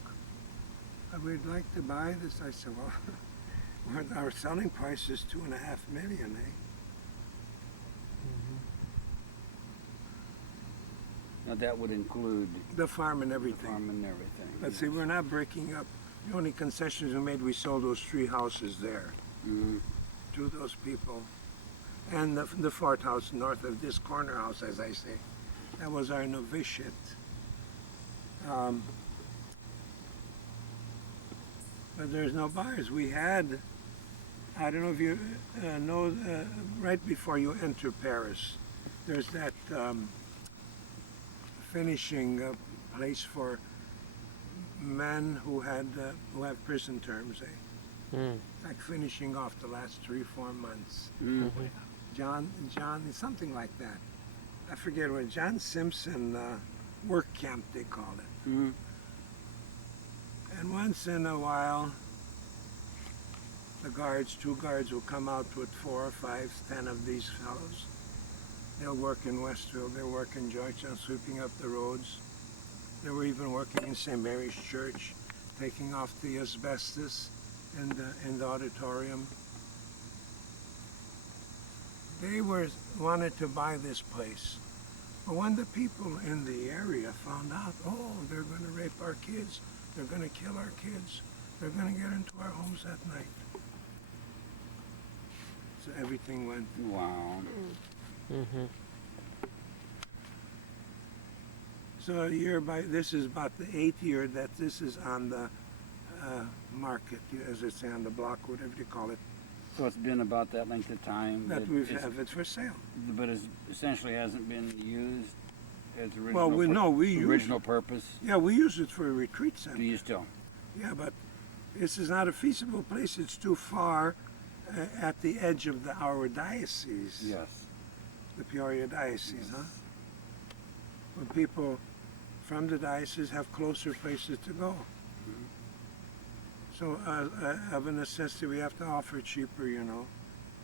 We'd like to buy this. I said, well, our selling price is $2.5 million, eh? Now that would include The farm and the everything. farm and everything. But see, we're not breaking up. The only concessions we made, we sold those 3 houses there to those people. And the 4th house north of this corner house, as I say. That was our novitiate. But there's no buyers. We had, I don't know if you know, right before you enter Paris, there's that finishing place for men who have prison terms, eh? Like finishing off the last 3-4 months. John, something like that. I forget what, John Simpson work camp, they call it. And once in a while, the guards, 2 guards will come out with 4 or 5, 10 of these fellows. They'll work in Westfield, they'll work in Georgetown, sweeping up the roads. They were even working in St. Mary's Church, taking off the asbestos in the auditorium. They wanted to buy this place. But when the people in the area found out, oh, they're going to rape our kids, they're going to kill our kids, they're going to get into our homes at night. So everything went. Wow. So this is about the 8th year that this is on the market, as they say, on the block, whatever you call it. So it's been about that length of time That we have it for sale. But it essentially hasn't been used as original. Well, we use original purpose. Yeah, we use it for a retreat center. Do you still? Yeah, but this is not a feasible place. It's too far at the edge of our diocese. Yes. The Peoria diocese, huh? When people from the diocese have closer places to go. So of a necessity, we have to offer cheaper,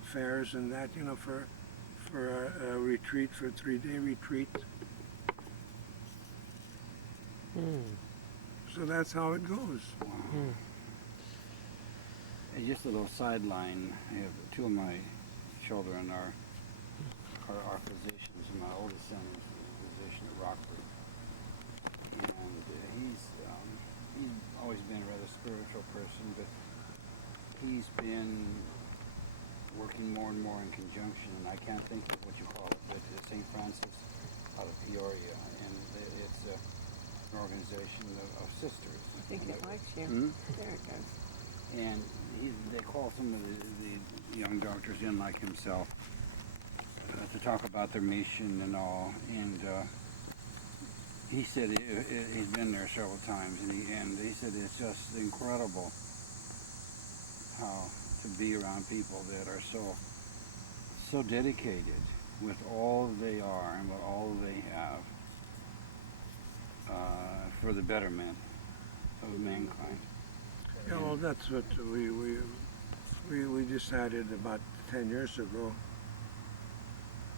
fares and that, for a retreat, for a 3-day retreat. So that's how it goes. And just a little sideline. I have 2 of my children are physicians, and my oldest son is a physician at Rockford. And he's always been a rather spiritual person, but he's been working more and more in conjunction, and I can't think of what you call it, but St. Francis out of Peoria, and it's an organization of sisters. I think it likes you. There it goes. And they call some of the young doctors in like himself to talk about their mission and all, and he said he's been there several times, and he said it's just incredible how to be around people that are so dedicated with all they are and with all they have for the betterment of mankind. Yeah, well, that's what we decided about 10 years ago,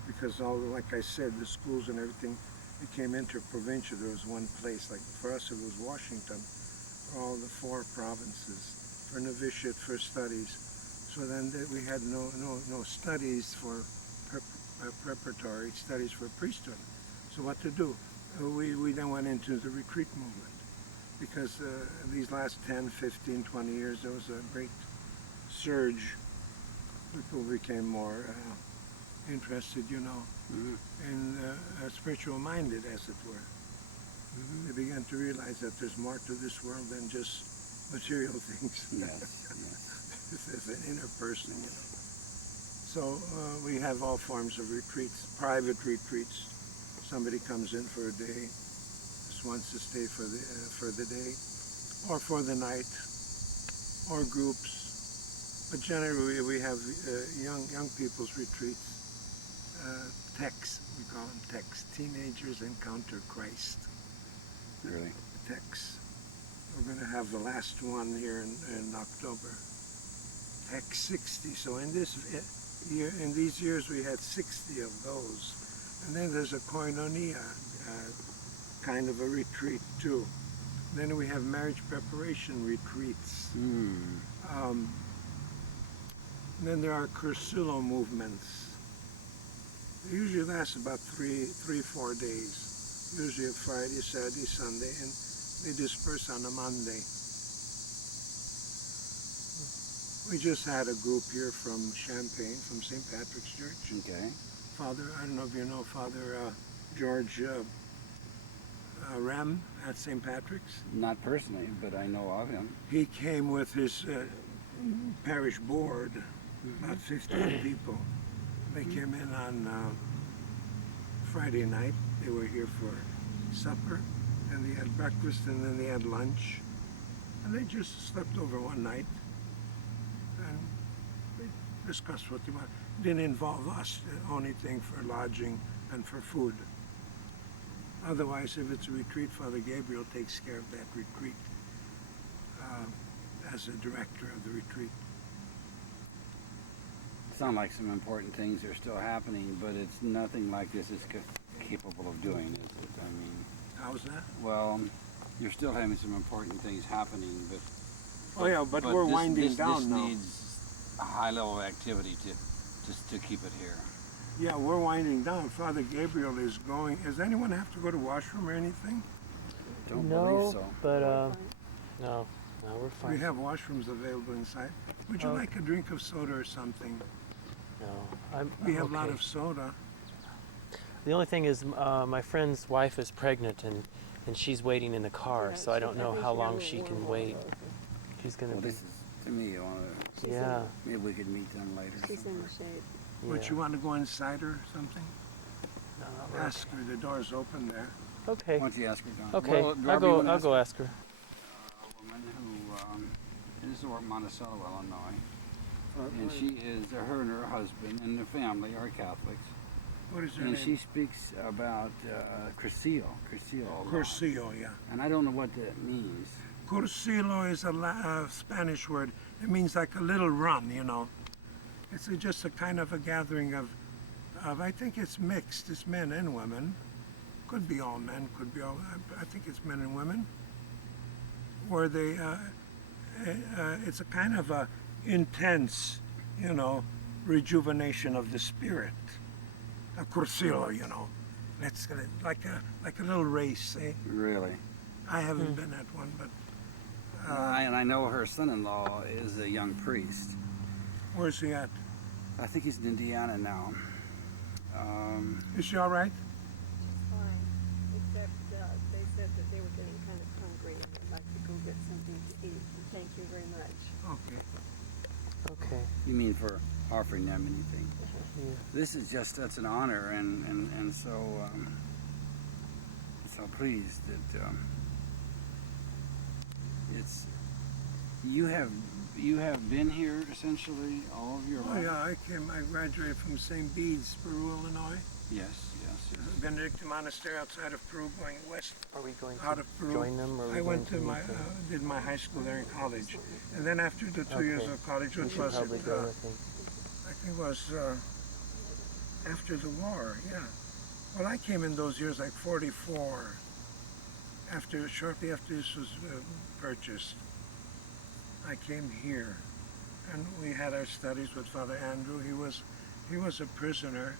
because like I said, the schools and everything became interprovincial. There was one place, like for us it was Washington, for all the 4 provinces, for novitiate, for studies. So then we had no studies for preparatory studies for priesthood. So what to do? We then went into the retreat movement, because these last 10, 15, 20 years there was a great surge. People became more interested, and spiritual minded, as it were. They began to realize that there's more to this world than just material things. This is an inner person, So we have all forms of retreats, private retreats. Somebody comes in for a day, just wants to stay for the day, or for the night, or groups. But generally, we have young people's retreats. Techs, we call them techs. Teenagers Encounter Christ. Really? Techs. We're going to have the last one here in October. Tech 60. So in this year, in these years, we had 60 of those. And then there's a koinonia, kind of a retreat too. Then we have marriage preparation retreats. Then there are cursulo movements. They usually last about 4 days. Usually a Friday, Saturday, Sunday, and they disperse on a Monday. We just had a group here from Champaign, from St. Patrick's Church. Okay. Father, I don't know if you know Father George Rem at St. Patrick's. Not personally, but I know of him. He came with his parish board, about 15 people. They came in on Friday night. They were here for supper, and they had breakfast, and then they had lunch. And they just slept over one night, and they discussed what they wanted. It didn't involve us, the only thing for lodging and for food. Otherwise, if it's a retreat, Father Gabriel takes care of that retreat as the director of the retreat. Sound like some important things are still happening, but it's nothing like this is capable of doing, is it? I mean, how's that? Well, you're still having some important things happening, but oh yeah, but we're winding down now. This needs a high level of activity to keep it here. Yeah, we're winding down. Father Gabriel is going. Does anyone have to go to washroom or anything? Don't believe so. But no, we're fine. We have washrooms available inside. Would you like a drink of soda or something? No, We have okay. a lot of soda. The only thing is, my friend's wife is pregnant, and she's waiting in the car, so I don't know how long she can wait. She's gonna Well, be. this is, to me, Yeah. maybe we could meet them later. She's in the shade. Would you want to go inside or something? No, Ask her. The door's open there. Okay. Why don't you ask her, Don? Okay, Well, I'll go ask her. A woman who is in Monticello, Illinois, and she is her and her husband and their family are Catholics. What is her and name? she speaks about cursillo. Cursillo, yeah. And I don't know what that means. Cursillo is a Spanish word. It means like a little run, you know. It's just a kind of a gathering of I think it's mixed. It's men and women. Could be all men, could be all, I think it's men and women. Where they, it's a kind of a intense, you know, rejuvenation of the spirit. A cursillo, you know. Let's like a little race, eh? Really? I haven't been at one, but. And I know her son-in-law is a young priest. Where's he at? I think he's in Indiana now. Is she all right? She's fine, except they said that they were getting kind of hungry and would like to go get something to eat. Thank you very much. Okay. Okay. You mean for offering them anything? Yeah. This is just, that's an honor, and so pleased that it's, you have been here essentially all of your life? Oh yeah, I graduated from St. Bede's, Peru, Illinois. Yes. Benedictine Monastery outside of Peru, going west. Are we going out to of Peru. join them, or are we I went going to my did my high school there in college, and then after the 2 years of college, which was probably it, go, I think it was after the war. Yeah. Well, I came in those years like 44. Shortly after this was purchased, I came here, and we had our studies with Father Andrew. He was a prisoner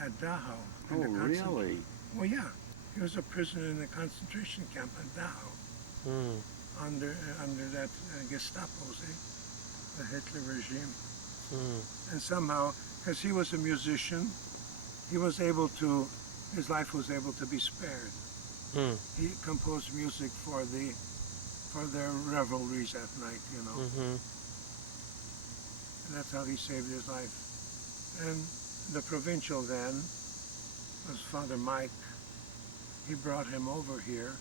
at Dachau. Oh, really? Well, yeah. He was a prisoner in the concentration camp at Dachau. Under that Gestapo's, the Hitler regime. And somehow, because he was a musician, he was able to, his life was able to be spared. He composed music for their revelries at night, you know. And that's how he saved his life. And the provincial then was Father Mike, he brought him over here.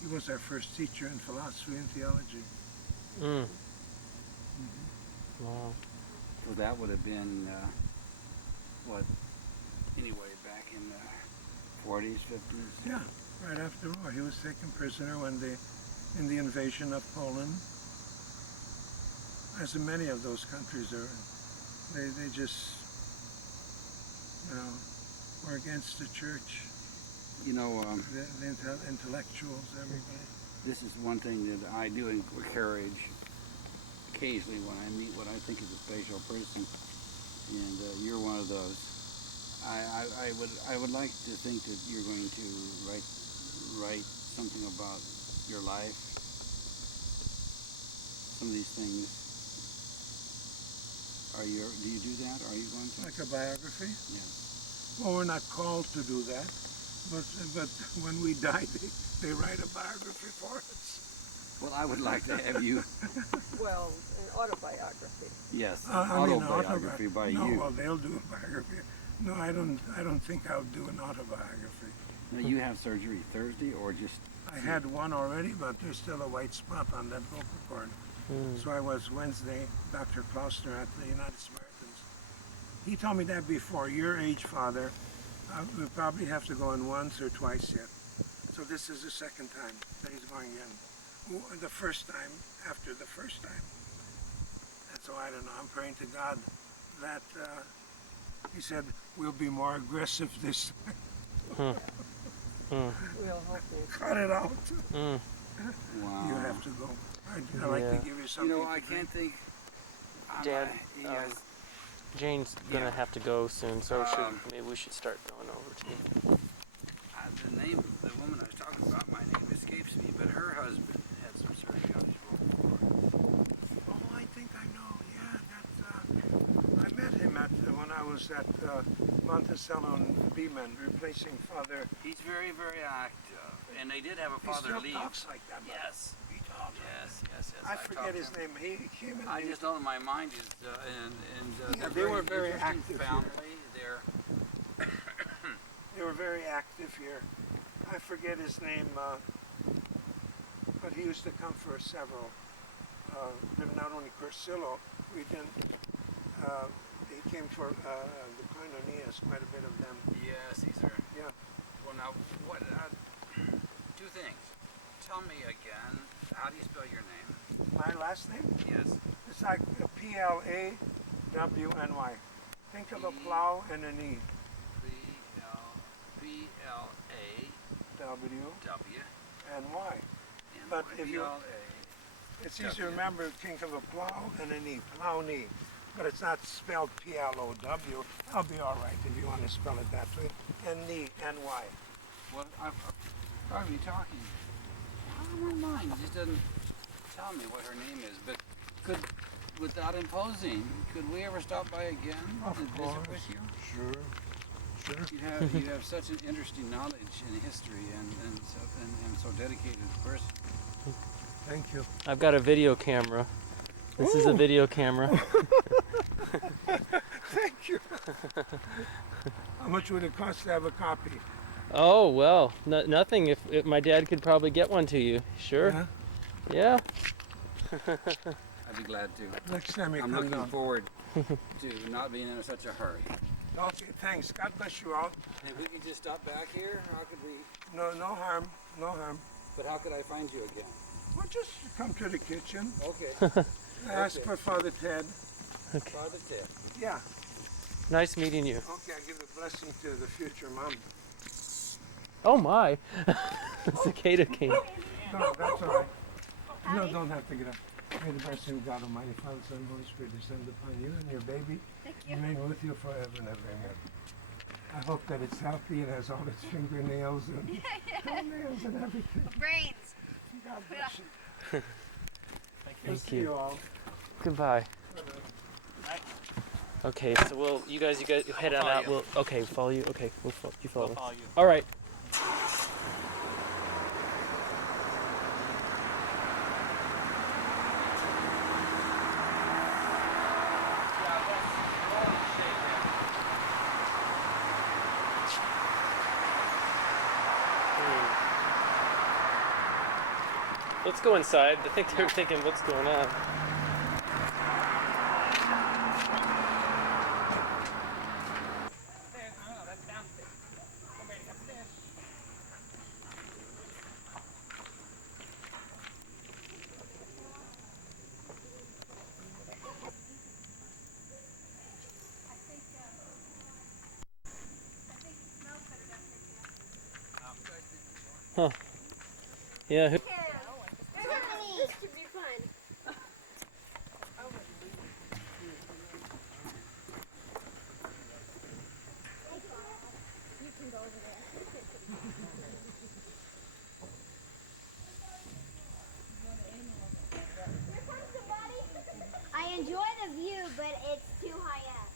He was our first teacher in philosophy and theology. Mm. Wow. So that would have been, what, anyway, back in the 40s, 50s? Yeah, right after war. He was taken prisoner when in the invasion of Poland. As in many of those countries, they just, were against the church. You know, The intellectuals, everybody. this is one thing that I do encourage occasionally when I meet what I think is a special person, and you're one of those. I would like to think that you're going to write something about your life. Some of these things. Do you do that? Are you going to? Like a biography? Yes. Well, we're not called to do that, but when we die, they write a biography for us. Well, I would like to have you. Well, an autobiography. Yes, I mean, autobiography by no, you. well, they'll do a biography. No, I don't think I'll do an autobiography. Now, you have surgery Thursday, or just? I had one already, but there's still a white spot on that vocal cord. So I was Wednesday, Dr. Klausner at the United Samaritans. He told me that before. Your age, Father, we probably have to go in once or twice yet. So this is the second time that he's going in. The first time, after the first time. And so I don't know. I'm praying to God that he said we'll be more aggressive this time. We'll hope so. Cut it out. Wow. You have to go. I'd like to give you something. You know, I can't think. Dad, you guys, Jane's gonna have to go soon, so maybe we should start going over to you. the name of the woman I was talking about, my name escapes me, but her husband had some surgery on his vocal cord. Oh, I think I know. Yeah, I met him when I was at Monticello and Beeman, replacing Father. He's very, very active, and they did have a father He leave. still talks like that. Yes. He talks. Yes. I forget his name. He came in. I just know in my mind is, Yeah, they were very active family. here. They were very active here. I forget his name, but he used to come for several. Not only Cursillo, we didn't. He came for the Koinonias, quite a bit of them. Yes, these are. Yeah. Well, now, what? Two things. Tell me again. How do you spell your name? My last name? Yes. It's like Plawny. Think of a plow and an E. W and Y. But if you, it's easy to remember. Think of a plow and an E. Plawny. But it's not spelled P-L-O-W. I'll be all right if you want to spell it that way. N-E, N-Y. Well, I'm probably talking. My mind just doesn't tell me what her name is. But without imposing, could we ever stop by again Of and course. visit with you? Sure. You have such an interesting knowledge in history and so dedicated a person. Thank you. I've got a video camera. This is a video camera. Thank you. How much would it cost to have a copy? Oh well, nothing. If my dad could probably get one to you. Sure. Yeah. I'd be glad to. Next time you I'm come looking down. forward to not being in such a hurry. Okay, thanks. God bless you all. If we could just stop back here, how could we? No harm. No harm. But how could I find you again? Well, just come to the kitchen. Okay. Ask for Father Ted. Okay. Father Ted. Yeah. Nice meeting you. Okay, I give the blessing to the future mom. Oh my. Cicada came. No, that's all right. You don't have to get up. May the blessing of God Almighty, Father, Son, and Holy Spirit descend upon you and your baby. Remain with you forever and ever. Amen. I hope that it's healthy. It has all its fingernails and toenails and everything. Brains. God bless you. Thank See you all. Goodbye. Okay, so you guys head on out. We'll follow you. Okay, you follow. We'll follow you. All right. Let's go inside. I think they're thinking, what's going on? Huh. Yeah. This should be fun. You can go over there. I enjoy the view, but it's too high up.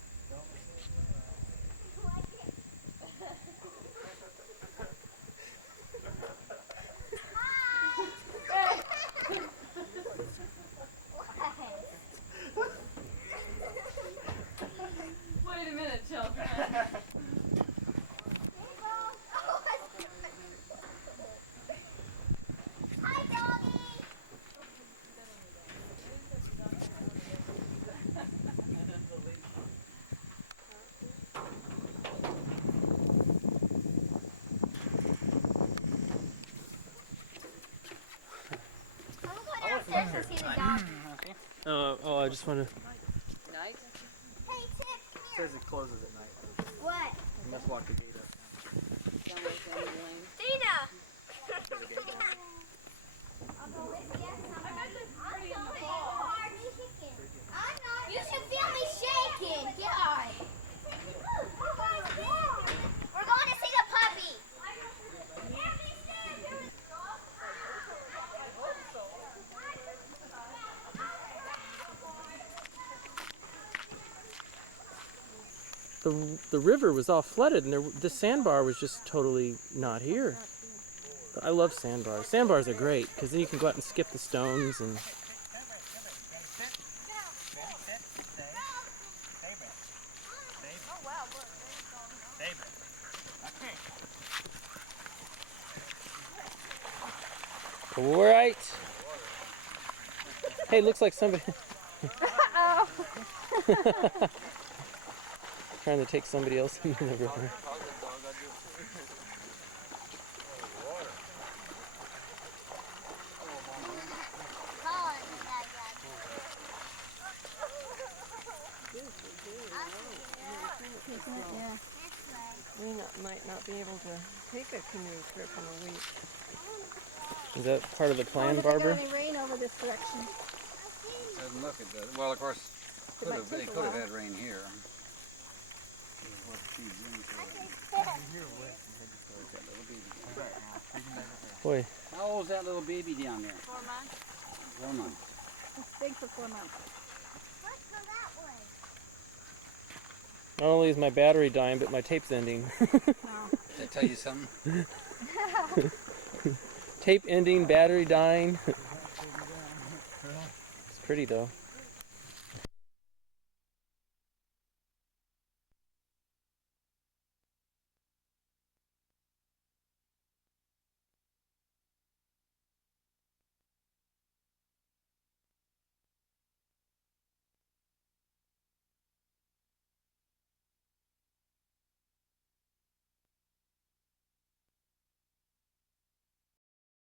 Wait a minute, children. Hi, doggy. I'm going downstairs to see the dog. Oh, I just want to. Night? Hey, Tip, come It says it closes at night. What? You must walk the gate up. Dina! You should feel me shaking. God. We're going to see the puppy. The river was all flooded, and the sandbar was just totally not here. But I love sandbars. Sandbars are great because then you can go out and skip the stones and. All right. Hey, looks like somebody. Trying to take somebody else into the river. Yeah. We might not be able to take a canoe trip in a week. Is that part of the plan, Has Barbara? it got any rain over this direction? Doesn't look it does. Well, of course, It might take they a could have while. had rain here. What feeds into it. Boy, How old is that little baby down there? 4 months. 4 months. It's big for 4 months. Let's go that way. not only is my battery dying, but my tape's ending. Did I tell you something? Tape ending, battery dying. It's pretty though.